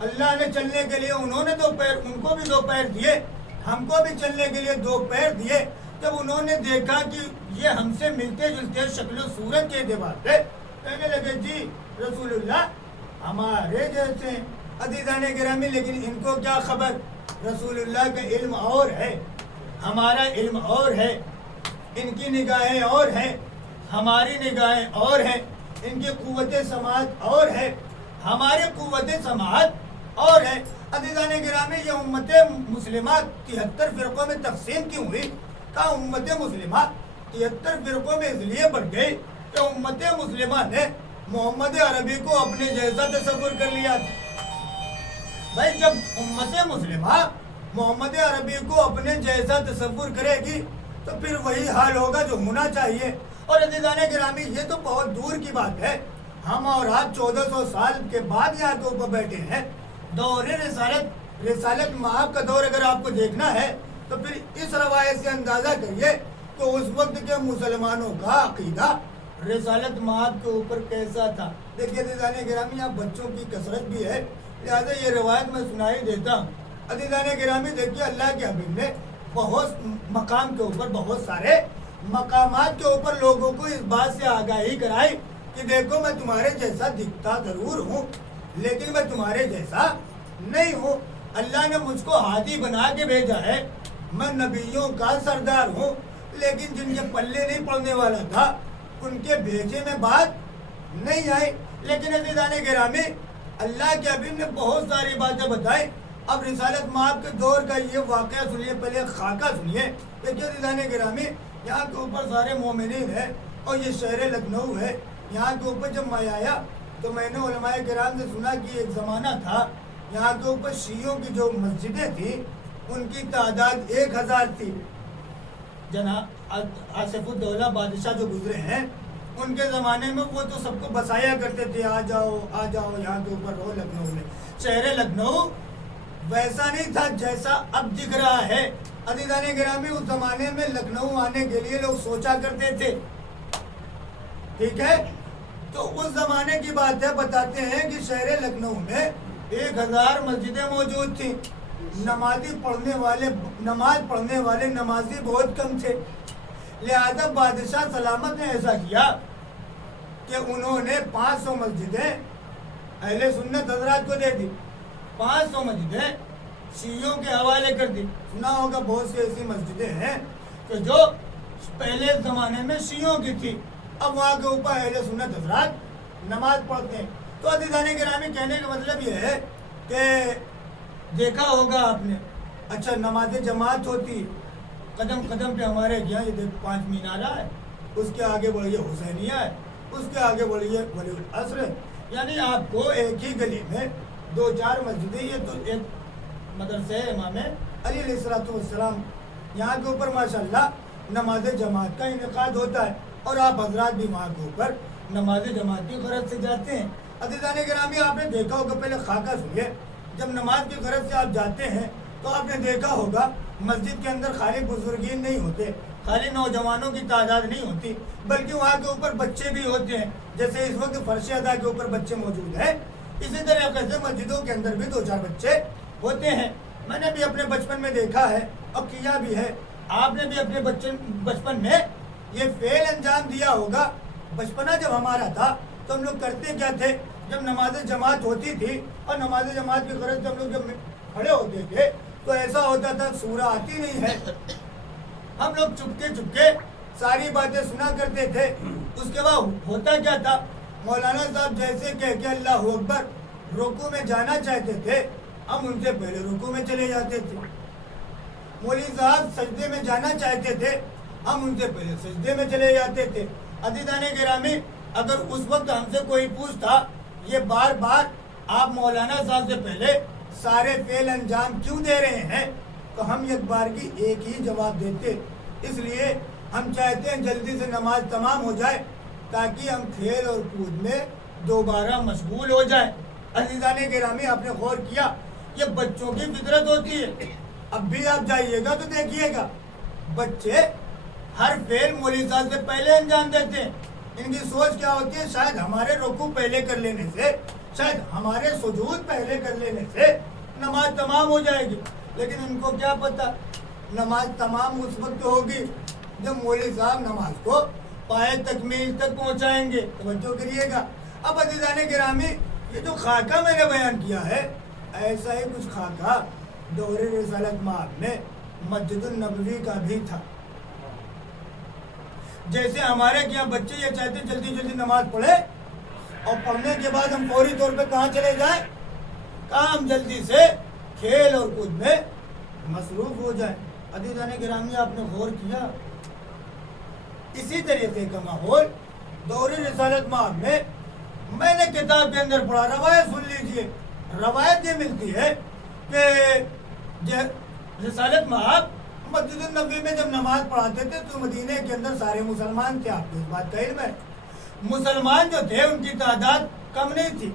اللہ نے چلنے کے لیے انہوں نے 2 پیر، ان کو بھی 2 پیر دیے، ہم کو بھی چلنے کے لیے 2 پیر دیے۔ جب انہوں نے دیکھا کہ یہ ہم سے ملتے جلتے شکل و صورت کے اعتبار سے، کہنے لگے جی رسول اللہ ہمارے جیسے ہیں۔ عزیزان گرامی، لیکن ان کو کیا خبر، رسول اللہ کا علم اور ہے، ہمارا علم اور ہے، ان کی نگاہیں اور ہیں، ہماری نگاہیں اور ہیں، ان کی قوت سماعت اور ہے، ہماری قوت سماعت اور ہے۔ عزیزان گرامی، یہ امت مسلمہ 73 فرقوں میں تقسیم کیوں ہوئی؟ کہا امت مسلمہ 73 فرقوں میں اس لیے بڑھ گئی کہ امت مسلمہ نے محمد عربی کو اپنے جیسا تصور کر لیا تھا۔ بھائی جب امت مسلمہ محمد عربی کو اپنے جیسا تصور کرے گی تو پھر وہی حال ہوگا جو ہونا چاہیے۔ اور عزیزان گرامی، یہ تو بہت دور کی بات ہے، ہم اور آپ 1400 سال کے بعد یہاں کے اوپر بیٹھے ہیں۔ دور رسالت مآب کا دور اگر آپ کو دیکھنا ہے تو پھر اس روایت سے اندازہ کریے کہ اس وقت کے مسلمانوں کا عقیدہ رسالت مآب کے اوپر کیسا تھا۔ دیکھیے عزیزان گرامی، یہاں بچوں کی کثرت بھی ہے، لہٰذا یہ روایت میں سنائی دیتا ہوں۔ عزیزان گرامی، دیکھیے اللہ کے حبیب نے بہت مقام کے اوپر، بہت سارے مقامات کے اوپر لوگوں کو اس بات سے آگاہی کرائی کہ دیکھو میں تمہارے جیسا دکھتا ضرور ہوں لیکن میں تمہارے جیسا نہیں ہوں۔ اللہ نے مجھ کو ہادی بنا کے بھیجا ہے، میں نبیوں کا سردار ہوں، لیکن جن کے پلے نہیں پڑنے والا تھا ان کے بھیجے میں بات نہیں آئی۔ لیکن عزیزان گرامی، اللہ کے حبیب نے بہت ساری باتیں بتائی۔ اب رسالت مآب کے دور کا یہ واقعہ سنیے، پہلے خاکہ سنیے۔ دیکھیے عزیزان گرامی، یہاں کے اوپر سارے مومنین ہیں اور یہ شہر لکھنؤ ہے۔ یہاں کے اوپر جب میں آیا تو میں نے علماء کرام سے سنا کہ ایک زمانہ تھا یہاں کے اوپر شیعوں کی جو مسجدیں تھیں ان کی تعداد 1000 تھی۔ جناب آصف الدولہ بادشاہ جو گزرے ہیں ان کے زمانے میں وہ تو سب کو بسایا کرتے تھے، آ جاؤ یہاں کے اوپر رہو لکھنؤ میں۔ شہر لکھنؤ ویسا نہیں تھا جیسا اب دکھ رہا ہے۔ عزیزان گرامی، اس زمانے میں لکھنؤ آنے کے لیے لوگ سوچا کرتے تھے، ٹھیک ہے؟ تو اس زمانے کی بات ہے، بتاتے ہیں کہ شہر لکھنؤ میں 1000 مسجدیں موجود تھیں۔ نماز پڑھنے والے نمازی بہت کم تھے، لہذا بادشاہ سلامت نے ایسا کیا کہ انہوں نے 500 مسجدیں اہل سنت حضرات کو دے دی، 500 مسجدیں شیعوں کے حوالے کر دی۔ سنا ہوگا بہت سی ایسی مسجدیں ہیں کہ جو پہلے زمانے میں شیعوں کی تھی، اب وہاں کے اوپر اہل سنت حضرات نماز پڑھتے ہیں۔ تو عزیزان گرامی، کہنے کا مطلب یہ ہے کہ دیکھا ہوگا آپ نے، اچھا نماز جماعت ہوتی، قدم قدم پہ ہمارے یہاں یہ دیکھ 5 مینارہ ہے، اس کے آگے بڑھیے حسینیہ ہے، اس کے آگے بڑھیے ولی العصر ہے، یعنی آپ کو ایک ہی گلی میں 2-4 مسجدیں، یہ تو ایک مدرسہ امام علی علیہ السلام، یہاں کے اوپر ماشاءاللہ نماز جماعت کا انعقاد ہوتا ہے اور آپ حضرات بھی وہاں کے اوپر نماز جماعت کی غرض سے جاتے ہیں۔ عزیزان گرامی آپ نے دیکھا ہوگا، پہلے خاکہ سنیے، جب نماز کی غرض سے آپ جاتے ہیں تو آپ نے دیکھا ہوگا مسجد کے اندر خالی بزرگین نہیں ہوتے، خالی نوجوانوں کی تعداد نہیں ہوتی، بلکہ وہاں کے اوپر بچے بھی ہوتے ہیں، جیسے اس وقت فرش ادا کے اوپر بچے موجود ہیں، اسی طریقے سے مسجدوں کے اندر بھی 2-4 بچے ہوتے ہیں۔ میں نے بھی اپنے بچپن میں دیکھا ہے اور کیا بھی ہے، آپ نے بھی اپنے بچپن میں یہ فعل انجام دیا ہوگا۔ بچپنا جب ہمارا تھا تو ہم لوگ کرتے کیا تھے، جب نماز جماعت ہوتی تھی اور نماز جماعت کی غرض سے ہم لوگ جب کھڑے ہوتے تھے تو ایسا ہوتا تھا سورہ آتی نہیں ہے، ہم لوگ چپکے ساری باتیں سنا کرتے تھے۔ اس کے بعد ہوتا کیا تھا، مولانا صاحب جیسے کہہ کے اللہ اکبر رکوع میں جانا چاہتے تھے، ہم ان سے پہلے رکوع میں چلے جاتے تھے۔ مولوی صاحب سجدے میں جانا چاہتے تھے، ہم ان سے پہلے سجدے میں چلے جاتے تھے۔ عزیزان گرامی، اگر اس وقت ہم سے کوئی پوچھتا یہ بار بار آپ مولانا صاحب سے پہلے سارے فعل انجام کیوں دے رہے ہیں، تو ہم ایک بار کی ایک ہی جواب دیتے، اس لیے ہم چاہتے ہیں جلدی سے نماز تمام ہو جائے تاکہ ہم کھیل اور کود میں دوبارہ مشغول ہو جائیں۔ عزیزان گرامی، آپ نے غور کیا، یہ بچوں کی فطرت ہوتی ہے۔ اب بھی آپ جائیے گا تو دیکھیے گا بچے ہر فعل مولوی صاحب سے پہلے انجام دیتے ہیں۔ ان کی سوچ کیا ہوتی ہے، شاید ہمارے رکوع پہلے کر لینے سے، شاید ہمارے سجود پہلے کر لینے سے نماز تمام ہو جائے گی، لیکن ان کو کیا پتا نماز تمام اس وقت ہوگی جب مولوی صاحب نماز کو پائے تکمیل تک پہنچائیں گے۔ توجہ کریے گا۔ اب عزیزان گرامی، یہ جو خاکہ میں نے بیان کیا ہے، ایسا ہی کچھ خاکہ دور رسالت مآب میں مسجد النبوی کا بھی تھا۔ جیسے ہمارے یہاں بچے یہ چاہتے ہیں جلدی جلدی نماز پڑھے اور پڑھنے کے بعد ہم فوری طور پہ کہاں چلے جائیں، کام جلدی سے کھیل اور کود میں مصروف ہو جائیں۔ عزیزان گرامی، آپ نے غور کیا، اسی طریقے کا ماحول دور رسالت مآب میں نے کتاب کے اندر پڑھا، روایت سن لیجئے۔ روایت یہ ملتی ہے کہ رسالت مآب مسجد النبوی میں جب نماز پڑھاتے تھے تو مدینے کے اندر سارے مسلمان تھے، آپ کو اس بات کا علم ہے۔ مسلمان جو تھے ان کی تعداد کم نہیں تھی،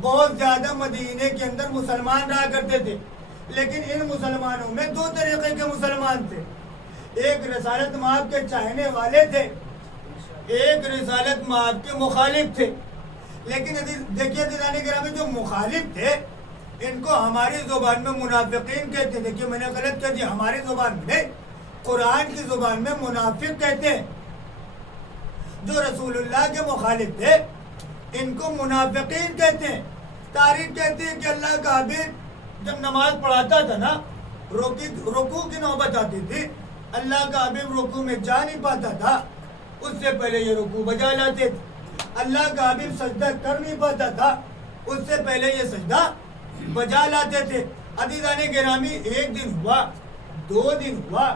بہت زیادہ مدینے کے اندر مسلمان رہا کرتے تھے، لیکن ان مسلمانوں میں 2 طریقے کے مسلمان تھے، ایک رسالت مآب کے چاہنے والے تھے، ایک رسالت مآب کے مخالف تھے۔ لیکن دیکھیے عزیزان گرامی، جو مخالف تھے ان کو ہماری زبان میں منافقین کہتے ہیں۔ دیکھیے میں نے غلط کہہ دیا، ہماری زبان میں نہیں، قرآن کی زبان میں منافق کہتے ہیں۔ جو رسول اللہ کے مخالف تھے ان کو منافقین کہتے ہیں۔ تاریخ کہتی ہے کہ اللہ کا حبیب جب نماز پڑھاتا تھا نا، رکوع کی نوبت آتی تھی، اللہ کا حبیب رکوع میں جا نہیں پاتا تھا، اس سے پہلے یہ رکوع بجا لاتے تھے۔ اللہ کا حبیب سجدہ کر نہیں پاتا تھا، اس سے پہلے یہ سجدہ بجا لاتے تھے۔ عزیزان گرامی، 1 دن ہوا، 2 دن ہوا،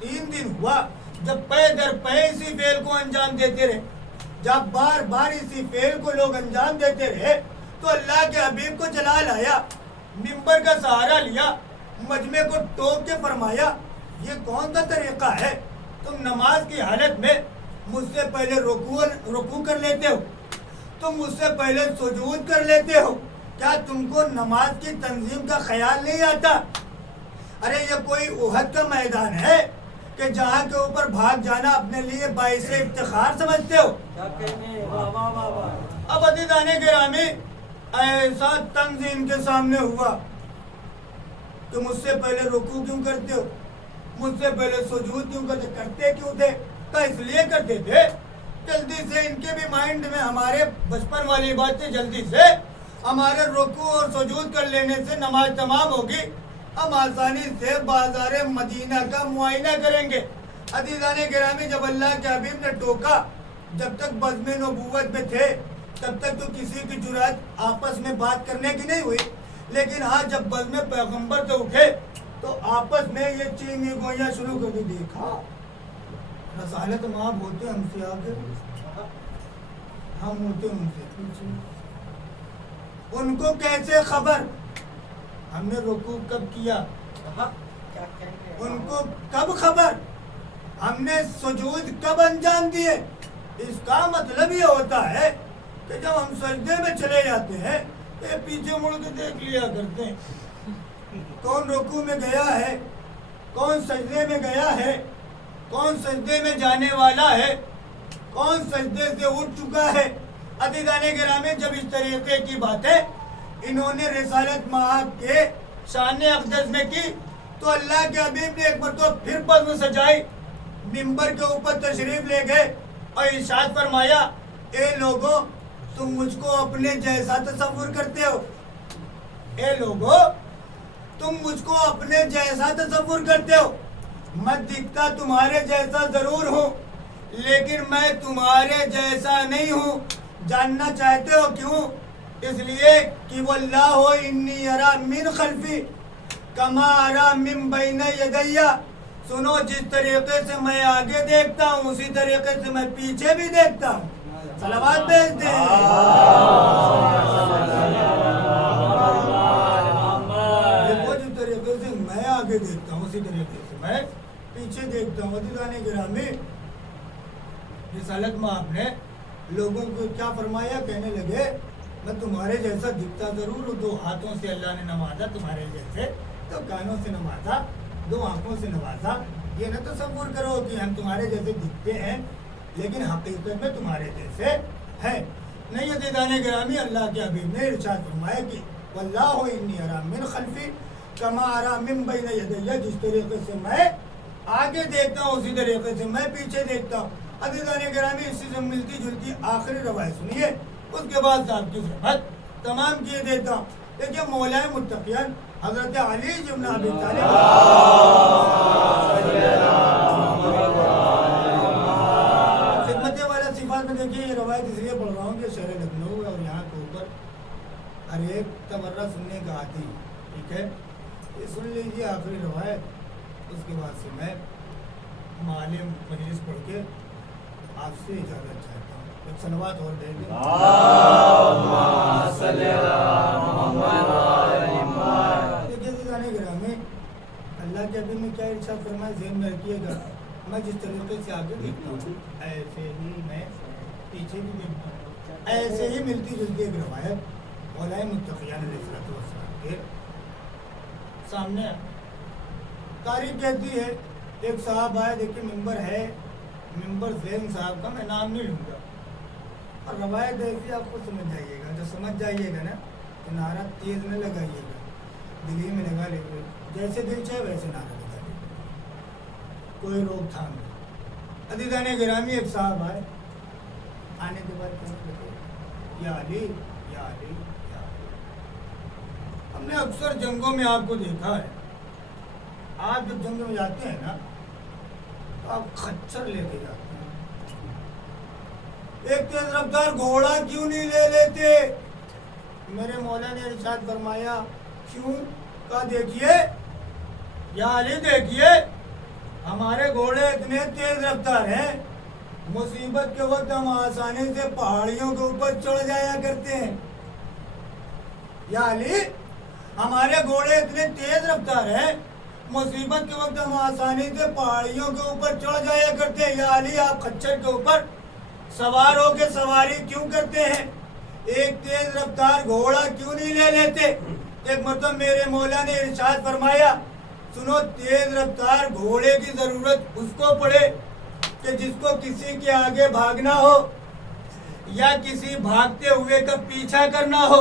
3 دن ہوا، جب پے در پے اسی فعل کو انجام دیتے رہے، جب بار بار اسی فعل کو لوگ انجام دیتے رہے تو اللہ کے حبیب کو جلال آیا، منبر کا سہارا لیا، مجمع کو ٹوک کے فرمایا، یہ کون سا طریقہ ہے، تم نماز کی حالت میں مجھ سے پہلے رکوع کر لیتے ہو، تم مجھ سے پہلے سجود کر لیتے ہو، کیا تم کو نماز کی تنظیم کا خیال نہیں آتا؟ ارے یہ کوئی احد کا میدان ہے کہ جہاں کے اوپر بھاگ جانا اپنے لیے باعث افتخار سمجھتے ہو؟ اب عزیزان گرامی، ایسا طنز ان کے سامنے ہوا کہ مجھ سے پہلے رکوع کیوں کرتے ہو، مجھ سے پہلے سجود کیوں کرتے کیوں تھے؟ تو اس لیے کرتے تھے جلدی سے، ان کے بھی مائنڈ میں ہمارے بچپن والی باتیں، جلدی سے ہمارے رکوع اور سجود کر لینے سے نماز تمام ہوگی، ہم آسانی سے بازار مدینہ کا معائنہ کریں گے۔ عزیزان گرامی، جب اللہ کے حبیب نے ٹوکا، جب تک بزم نبوت میں تھے تب تک تو کسی کی جرات آپس میں بات کرنے کی نہیں ہوئی، لیکن ہاں جب بزم پیغمبر سے اٹھے تو آپس میں یہ چینی گوئیاں شروع کر دی۔ دیکھا رسالت مآب ہوتے ہم سے آگے، ہم ہوتے ان سے پیچھے، ان کو کیسے خبر ہم نے رکوع کب کیا، ان کو کب خبر ہم نے سجود کب انجام دیے؟ اس کا مطلب یہ ہوتا ہے کہ کہ جب ہم سجدے میں چلے جاتے ہیں تو پیچھے مڑ کے دیکھ لیا کرتے ہیں کون رکوع میں گیا ہے، کون سجدے میں گیا ہے، کون سجدے میں جانے والا ہے، کون سجدے سے اٹھ چکا ہے۔ عزیزان گرامی، جب اس طریقے کی باتیں انہوں نے رسالت مآب کے شان اقدس میں کی تو اللہ کے حبیب نے ایک مرتبہ پھر بزم سجائی، ممبر کے اوپر تشریف لے گئے اور ارشاد فرمایا، اے لوگوں تم مجھ کو اپنے جیسا تصور کرتے ہو، اے لوگوں تم مجھ کو اپنے جیسا تصور کرتے ہو، میں دکھتا تمہارے جیسا ضرور ہوں لیکن میں تمہارے جیسا نہیں ہوں۔ جاننا چاہتے ہو کیوں؟ اس لیے کہ واللہ انی ارا من خلفی کما ارا من بین یدیا، سنو جس طریقے سے میں آگے دیکھتا ہوں اسی طریقے سے میں پیچھے بھی دیکھتا ہوں۔ صلوات بھیجتے ہیں۔ دیکھو جس طریقے سے میں آگے دیکھتا ہوں اسی طریقے سے میں پیچھے دیکھتا ہوں۔ عزیزان گرامی، رسالت مآب نے لوگوں کو کیا فرمایا؟ کہنے لگے میں تمہارے جیسا دکھتا ضرور ہوں، 2 ہاتھوں سے اللہ نے نوازا تمہارے جیسے، 2 کانوں سے نوازا، 2 آنکھوں سے نوازا۔ یہ نہ تصور کرو کہ ہم تمہارے جیسے دکھتے ہیں لیکن حقیقت میں تمہارے جیسے ہیں نہیں۔ عزیزان گرامی، اللہ کے حبیب نے ارشاد فرمایا کہ واللہ انی ارا من خلفی کما ارا من بین یدیا، جس طریقے سے میں آگے دیکھتا ہوں اسی طریقے سے میں پیچھے دیکھتا ہوں۔ عزیزان گرامی، اسی سے ملتی جلتی آخری روایت سنیے، اس کے بعد صاحب کی خدمت تمام کیے دیتا ہوں۔ دیکھیے مولا متقیان حضرت علی بن ابی طالب خدمت والا صفات میں دیکھیے، یہ روایت اس لیے پڑھ رہا ہوں کہ شہر لکھنؤ اور یہاں کے اوپر ہر ایک تبرہ سننے کا عادی، ٹھیک ہے، یہ سن لیجیے آخری روایت، اس کے بعد سے میں معلم مجلس پڑھ کے آپ سے اجازت چاہتا ہوں۔ ایک صلوات اور دے دیں۔ دیکھیے عزیزان گرامی، اللہ کے حبیب نے کیا ارشاد فرمایا، ذہن میں رکھیے گا، میں جس طریقے سے آگے دیکھتا ہوں ایسے ہی میں پیچھے بھی دیکھتا ہوں۔ ایسے ہی ملتی جلتی ایک روایت مولا متقیان علیہ السلام کے سامنے تاریخ کہتی ہے، ایک صاحب آئے، دیکھیں ممبر ہے، ممبر زین صاحب کا، میں نام نہیں لوں گا، اور روایت ایسی آپ کو سمجھ جائیے گا، جو سمجھ جائیے گا نا تو نعرہ تیز نہ لگائیے گا، دل ہی میں لگا لے گا، جیسے دل چاہے ویسے نعرہ لگا لے گا، کوئی روک تھام نہیں۔ عزیزان گرامی، ایک صاحب آئے، آنے کے بعد کہنے لگے، یا علی یا علی یا علی۔ ہم نے اکثر جنگوں میں آپ کو دیکھا ہے، آپ جب جنگ میں جاتے ہیں نا تو آپ خچر لے کے جاتے ہیں، ایک تیز رفتار گھوڑا کیوں نہیں لے لیتے؟ میرے مولا نے ارشاد فرمایا، کیوں؟ کہا دیکھیے یا علی، دیکھیے ہمارے گھوڑے اتنے تیز رفتار ہیں، مصیبت کے وقت ہم آسانی سے پہاڑیوں کے اوپر چڑھ جایا کرتے ہیں۔ یا علی، ہمارے گھوڑے اتنے تیز رفتار ہیں، مصیبت کے وقت ہم آسانی سے پہاڑیوں کے اوپر چڑھ جایا کرتے ہیں۔ یا علی، آپ خچر کے اوپر سوار ہو کے سواری کیوں کرتے ہیں؟ ایک تیز رفتار گھوڑا کیوں نہیں لے لیتے؟ ایک مرتبہ میرے مولا نے ارشاد فرمایا، سنو، تیز رفتار گھوڑے کی ضرورت اس کو پڑے کہ جس کو کسی کے آگے بھاگنا ہو یا کسی بھاگتے ہوئے کا پیچھا کرنا ہو۔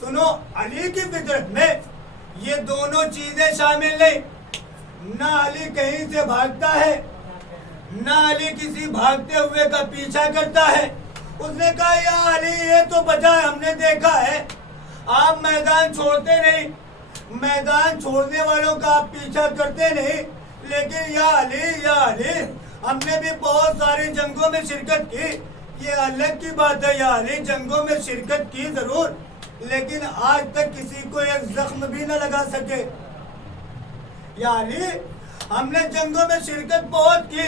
سنو، علی کی فطرت میں یہ دونوں چیزیں شامل نہیں، نہ علی کہیں سے بھاگتا ہے نہ علی کسی بھاگتے ہوئے کا پیچھا کرتا ہے۔ اس نے کہا، یا علی، یہ تو بچہ ہم نے دیکھا ہے آپ میدان چھوڑتے نہیں، میدان چھوڑنے والوں کا آپ پیچھا کرتے نہیں، لیکن یا علی ہم نے بھی بہت ساری جنگوں میں شرکت کی، یہ الگ کی بات ہے، یا علی جنگوں میں شرکت کی ضرور، لیکن آج تک کسی کو ایک زخم بھی نہ لگا سکے۔ یا علی، ہم نے جنگوں میں شرکت بہت کی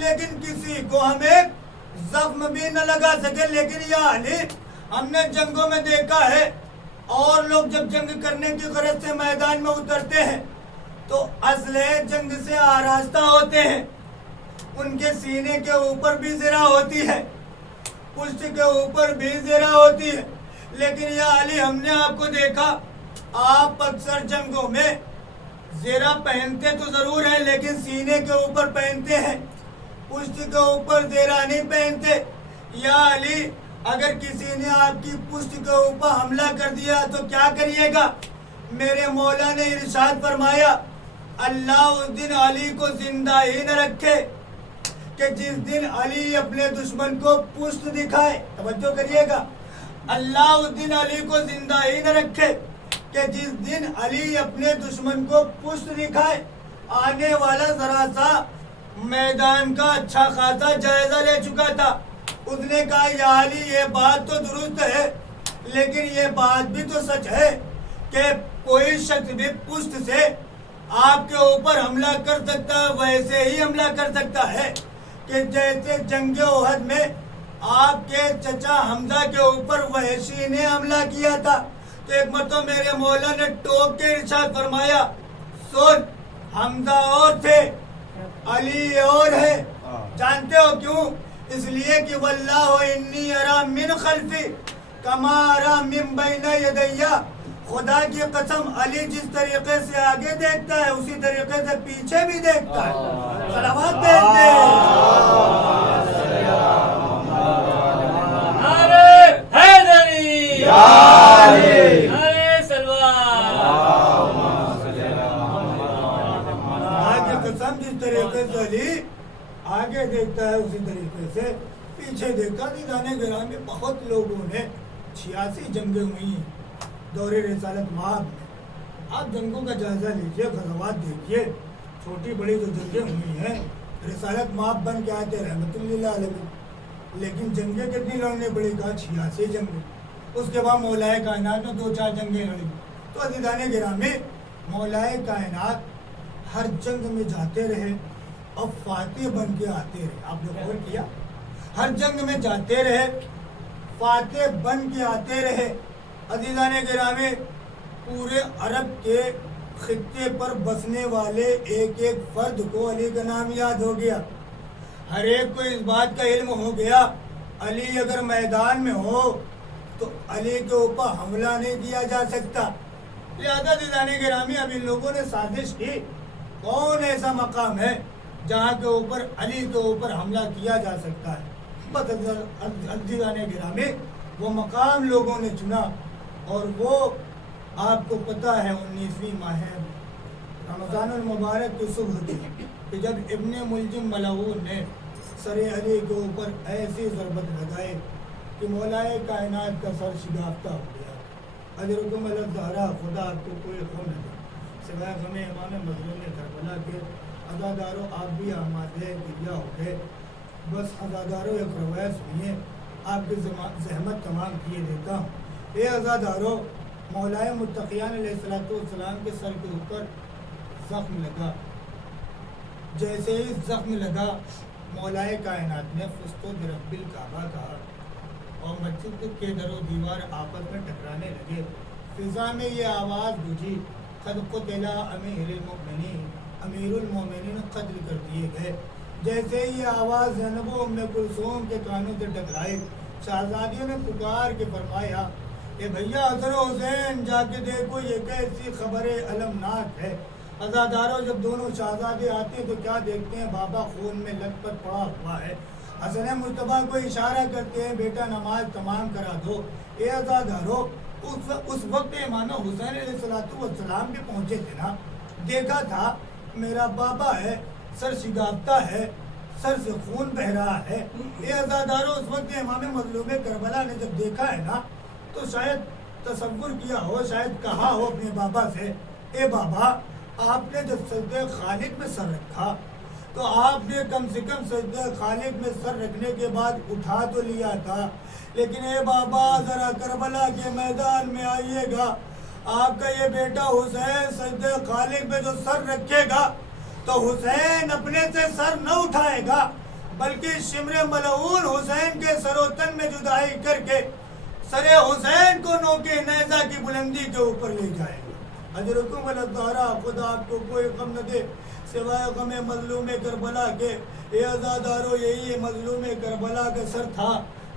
لیکن کسی کو ہم ایک زخم بھی نہ لگا سکے، لیکن یا علی، ہم نے جنگوں میں دیکھا ہے اور لوگ جب جنگ کرنے کی غرض سے میدان میں اترتے ہیں تو اسلحے جنگ سے آراستہ ہوتے ہیں، ان کے سینے کے اوپر بھی زرہ ہوتی ہے، پشت کے اوپر بھی زیرہ ہوتی ہے، لیکن یا علی ہم نے آپ کو دیکھا آپ اکثر جنگوں میں زیرہ پہنتے تو ضرور ہیں لیکن سینے کے اوپر پہنتے ہیں، پشت کے اوپر زیرہ نہیں پہنتے۔ یا علی اگر کسی نے آپ کی پشت کے اوپر حملہ کر دیا تو کیا کریے گا؟ میرے مولا نے ارشاد فرمایا اللہ اس دن علی کو زندہ ہی نہ رکھے کہ جس دن علی اپنے دشمن کو پشت دکھائے۔ توجہ کریے گا، اللہ اس دن علی کو زندہ ہی نہ رکھے کہ جس دن علی اپنے دشمن کو پشت دکھائے۔ آنے والا ذرا سا میدان کا اچھا خاصا جائزہ لے چکا تھا، اس نے کہا یا علی یہ بات تو درست ہے لیکن یہ بات بھی تو سچ ہے کہ کوئی شخص بھی پشت سے آپ کے اوپر حملہ کر سکتا ہے، ویسے ہی حملہ کر سکتا ہے کہ جیسے جنگ احد میں آپ کے چچا حمزہ کے اوپر وحشی نے حملہ کیا تھا تو ایک مرتبہ میرے مولا نے ٹوک کے ارشاد فرمایا سن حمزہ اور تھے علی اور ہے۔ جانتے ہو کیوں؟ اس لیے کہ واللہ انی ارا من خلفی کما ارا من بین یدیا، خدا کی قسم علی جس طریقے سے آگے دیکھتا ہے اسی طریقے سے پیچھے بھی دیکھتا ہے۔ صلوات بھیجتے ہیں۔ نعرے حیدری، نعرے سلوات، آگے قسم جس طریقے سے علی آگے دیکھتا ہے اسی طریقے سے پیچھے دیکھتا۔ دیدانے گرامی میں بہت لوگوں نے 86 جنگیں ہوئی ہیں دور رسالت مآب میں۔ آپ جنگوں کا جائزہ لیجئے، غزوات دیکھیے، چھوٹی بڑی جو جنگیں ہوئی ہیں رسالت مآب بن کے آتے رحمت اللہ علیہ، لیکن جنگیں کتنی لڑنے پڑی؟ کہا 86 جنگیں۔ اس کے بعد مولائے کائنات میں 2-4 جنگیں لڑی۔ تو عزیزان گرامی مولائے کائنات ہر جنگ میں جاتے رہے اور فاتح بن کے آتے رہے۔ آپ نے غور کیا؟ ہر جنگ میں جاتے رہے، فاتح بن کے آتے رہے۔ عزیزان گرامی پورے عرب کے خطے پر بسنے والے ایک ایک فرد کو علی کا نام یاد ہو گیا، ہر ایک کو اس بات کا علم ہو گیا علی اگر میدان میں ہو تو علی کے اوپر حملہ نہیں کیا جا سکتا۔ لہذا عزیزان گرامی اب ان لوگوں نے سازش کی کون ایسا مقام ہے جہاں کے اوپر علی کے اوپر حملہ کیا جا سکتا ہے۔ بس عزیزان گرامی وہ مقام لوگوں نے چنا اور وہ آپ کو پتہ ہے 19ویں ماہ رمضان المبارک کی صبح تھی کہ جب ابن ملجم ملعون نے سر علی کے اوپر ایسی ضربت لگائے کہ مولائے کائنات کا سر شگافتہ ہو گیا۔ اجرکم الزہرا، خدا آپ کو کوئی غم نہ دے سوائے غم امام مظلوم کربلا کے۔ عزادارو آپ بھی آمادے گریہ ہو گئے، بس عزادارو ایک روایت سنیے، آپ کی زحمت تمام کیے دیتا ہوں۔ اے عزادارو مولائے متقیان علیہ السلام کے سر کے اوپر زخم لگا، جیسے ہی زخم لگا مولائے کائنات نے فستو برب الکعبہ کہا اور مسجد کے در و دیوار آپس میں ٹکرانے لگے۔ فضا میں یہ آواز گونجی قد قتل امیر المؤمنین، امیر المومنین قتل کر دیے گئے۔ جیسے ہی یہ آواز زینب و ام کلثوم کے کانوں سے ٹکرائی شہزادیوں نے پکار کے فرمایا اے بھیا حسن و حسین جا کے دیکھو یہ کیسی خبر المناک ہے۔ عزاداروں جب دونوں شہزادے آتے ہیں تو کیا دیکھتے ہیں؟ بابا خون میں لت پت پڑا ہوا ہے۔ حسن مصطفیٰ کو اشارہ کرتے ہیں بیٹا نماز تمام کرا دو۔ اے عزاداروں اس وقت امام حسین علیہ السلام بھی پہنچے تھے نا، دیکھا تھا میرا بابا ہے سر شگافتہ ہے، سر سے خون بہ رہا ہے۔ اے عزاداروں اس وقت امام مظلوم کربلا نے جب دیکھا ہے نا تو شاید تصور کیا ہو، شاید کہا ہو اپنے بابا سے اے بابا آپ نے جب سجدہ خالق میں سر رکھا تو آپ نے کم سے کم سجدہ خالق میں سر رکھنے کے بعد اٹھا تو لیا تھا، لیکن اے بابا ذرا کربلا کے میدان میں آئیے گا، آپ کا یہ بیٹا حسین سجدہ خالق میں جو سر رکھے گا تو حسین اپنے سے سر نہ اٹھائے گا بلکہ شمر ملعون حسین کے سر و تن میں جدائی کر کے سر حسین کو نوکے نیزہ کی بلندی کے اوپر لے جائے گا۔ اجرکم الزہرا، خدا آپ کو کوئی غم نہ دے سوائے غم مظلوم کربلا کے۔ اے عزادارو یہی مظلوم کربلا کا سر تھا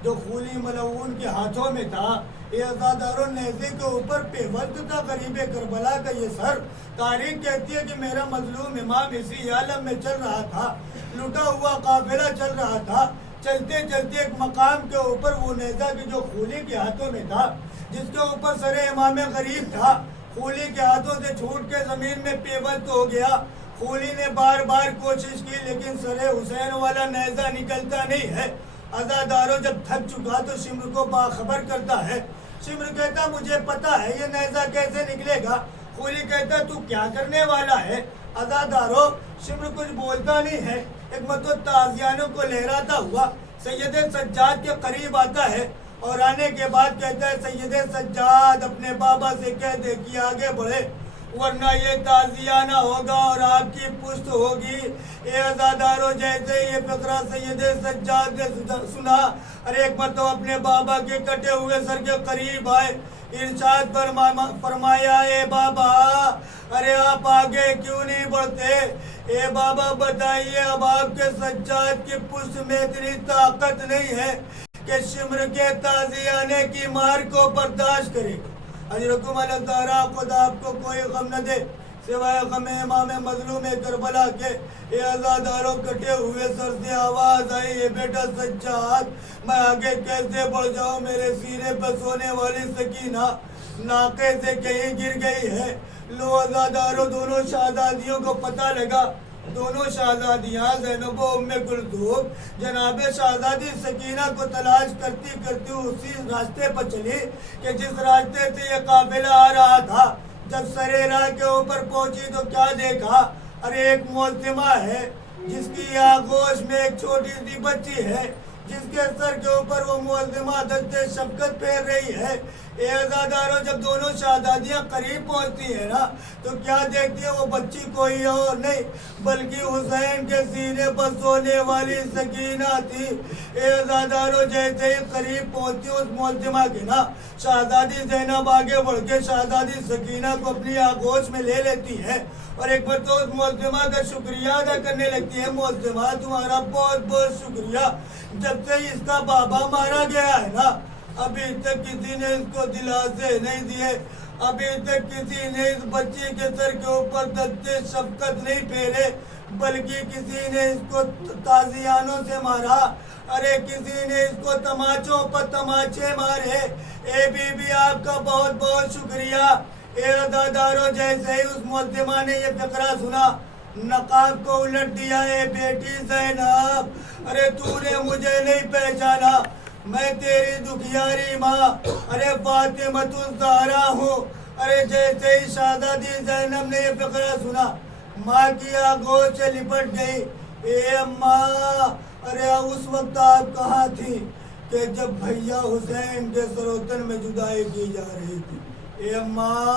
جو خونی ملعون کے ہاتھوں میں تھا، یہ عزاداروں نیزے کے اوپر پیوست تھا غریب کربلا کا یہ سر۔ تاریخ کہتی ہے کہ میرا مظلوم امام اسی عالم میں چل رہا تھا، لٹا ہوا قافلہ چل رہا تھا، چلتے چلتے ایک مقام کے اوپر وہ نیزہ کی جو خونی کے ہاتھوں میں تھا، جس کے اوپر سر امام غریب تھا، خونی کے ہاتھوں سے چھوٹ کے زمین میں پیوست ہو گیا۔ خونی نے بار بار کوشش کی لیکن سر حسین والا نیزہ نکلتا نہیں ہے۔ عزاداروں جب تھک چکا تو شمر کو باخبر کرتا ہے۔ شمر کہتا مجھے پتا ہے یہ نیزہ کیسے نکلے گا۔ خونی کہتا تو کیا کرنے والا ہے؟ عزاداروں شمر کچھ بولتا نہیں ہے۔ ایک مرتبہ تازیانوں کو لہراتا ہوا سید سجاد کے قریب آتا ہے اور آنے کے بعد کہتا ہے سید سجاد اپنے بابا سے کہہ دے کہ آگے بڑھے ورنہ یہ تازیانہ ہوگا اور آپ کی پشت ہوگی۔ اے عزاداروں جیسے یہ فقرہ سید سجاد نے سنا اور ایک مرتبہ اپنے بابا کے کٹے ہوئے سر کے قریب آئے، ارشاد فرمایا اے بابا ارے آپ آگے کیوں نہیں بڑھتے؟ اے بابا بتائیے اب آپ کے سجاد کی پشت میں اتنی طاقت نہیں ہے کہ شمر کے تازیانے کی مار کو برداشت کرے گا۔ اجرکم الازدارا خدا آپ کو کوئی غم نہ دے سوائے غم امام مظلوم کربلا کے۔ اے عزاداروں کٹے ہوئے سر سے آواز آئی اے بیٹا سجاد میں آگے کیسے بڑھ جاؤں؟ میرے سینے پر سونے والی سکینہ ناقے سے کہیں گر گئی ہے۔ لو عزاداروں دونوں شہزادیوں کو پتہ لگا، دونوں شہزادیاں زینب و ام کلثوم جناب شہزادی سکینہ کو تلاش کرتی کرتی اسی راستے پر چلی کہ جس راستے سے یہ قافلہ آ رہا تھا۔ جب سرے راہ کے اوپر پہنچی تو کیا دیکھا؟ ارے ایک معظمہ ہے جس کی آغوش میں ایک چھوٹی سی بچی ہے، جس کے سر کے اوپر وہ معظمہ دستے شفقت پھیر رہی ہے۔ اے عزاداروں جب دونوں شہزادیاں قریب پہنچتی ہیں نا تو کیا دیکھتی ہے؟ وہ بچی کوئی اور نہیں بلکہ حسین کے سینے پر سونے والی سکینہ تھی۔ اے عزاداروں جیسے ہی قریب پہنچتی اس معظمہ کے نا شہزادی زینب آگے بڑھ کے شہزادی سکینہ کو اپنی آغوش میں لے لیتی ہے اور ایک بار تو اس معظمہ کا شکریہ ادا کرنے لگتی ہے۔ معظمہ تمہارا بہت بہت شکریہ، جب سے اس کا بابا مارا گیا ہے نا ابھی تک کسی نے اس کو دلاسے نہیں دیے، ابھی تک کسی نے اس بچی کے سر کے اوپر دستے شفقت نہیں پھیرے بلکہ کسی نے اس کو تازیانوں سے مارا، ارے کسی نے اس کو تماچوں پر تماچے مارے۔ اے بی بی آپ کا بہت بہت شکریہ۔ اے عزاداروں جیسے ہی اس معظمہ نے یہ فقرہ سنا نقاب کو الٹ دیا، اے بیٹی زینب ارے تو نے مجھے نہیں پہچانا، میں تیری دکھیاری ماں ارے فاطمۃ الزہرا ہوں۔ ارے جیسے ہی شہزادی زینب نے یہ فقرہ سنا ماں کی آغوش سے لپٹ گئی۔ اے اماں ارے اس وقت آپ کہاں تھی کہ جب بھیا حسین کے سروتن میں جدائی کی جا رہی تھی؟ اے اماں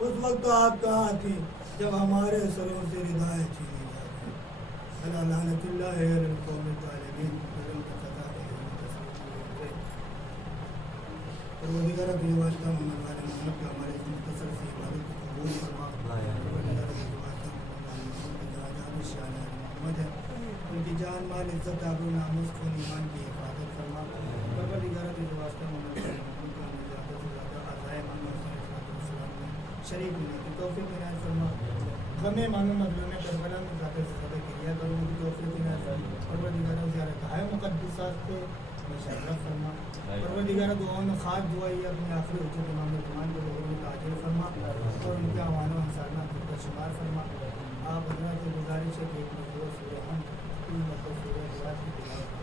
اس وقت آپ کہاں تھی جب ہمارے سروں سے ردائیں چھینی جا رہی؟ لعنت اللہ علی القوم الظالمین۔ پروردگار اپنی واسطہ محمد والے محمد کا ہمارے اس مختصر سی عبادت کو قبول فرما۔ پروردگار اپنی واسطہ محمد ہے، ان کی جان مال عزت آبرو ناموس خون ایمان کی حفاظت فرما۔ پروردگار اپنی واسطہ محمد والے محمد کا ہمیں زیادہ سے زیادہ عزائے محمد صلی اللہ علیہ وسلم میں شریک ہونے کی توفیق عنایت فرما۔ غم امام مظلوم کربلا میں زیادہ سے زیادہ کریا کرنے کی توفیق عنایت فرما۔ پروردگار زیارتہائے مقدسات کو مشرف فرما۔ پروردگار دعاؤں میں خاص دعائی اپنے آخری حجت امام زمان کو لوگوں میں تاجر فرما اور ان کے عوانوں انصارنا کا شمار فرما۔ آپ حضرات سے گزارش ہے کہ ایک مرتبہ سورہ حمد 3 مرتبہ سورہ حجرات کی تلاوت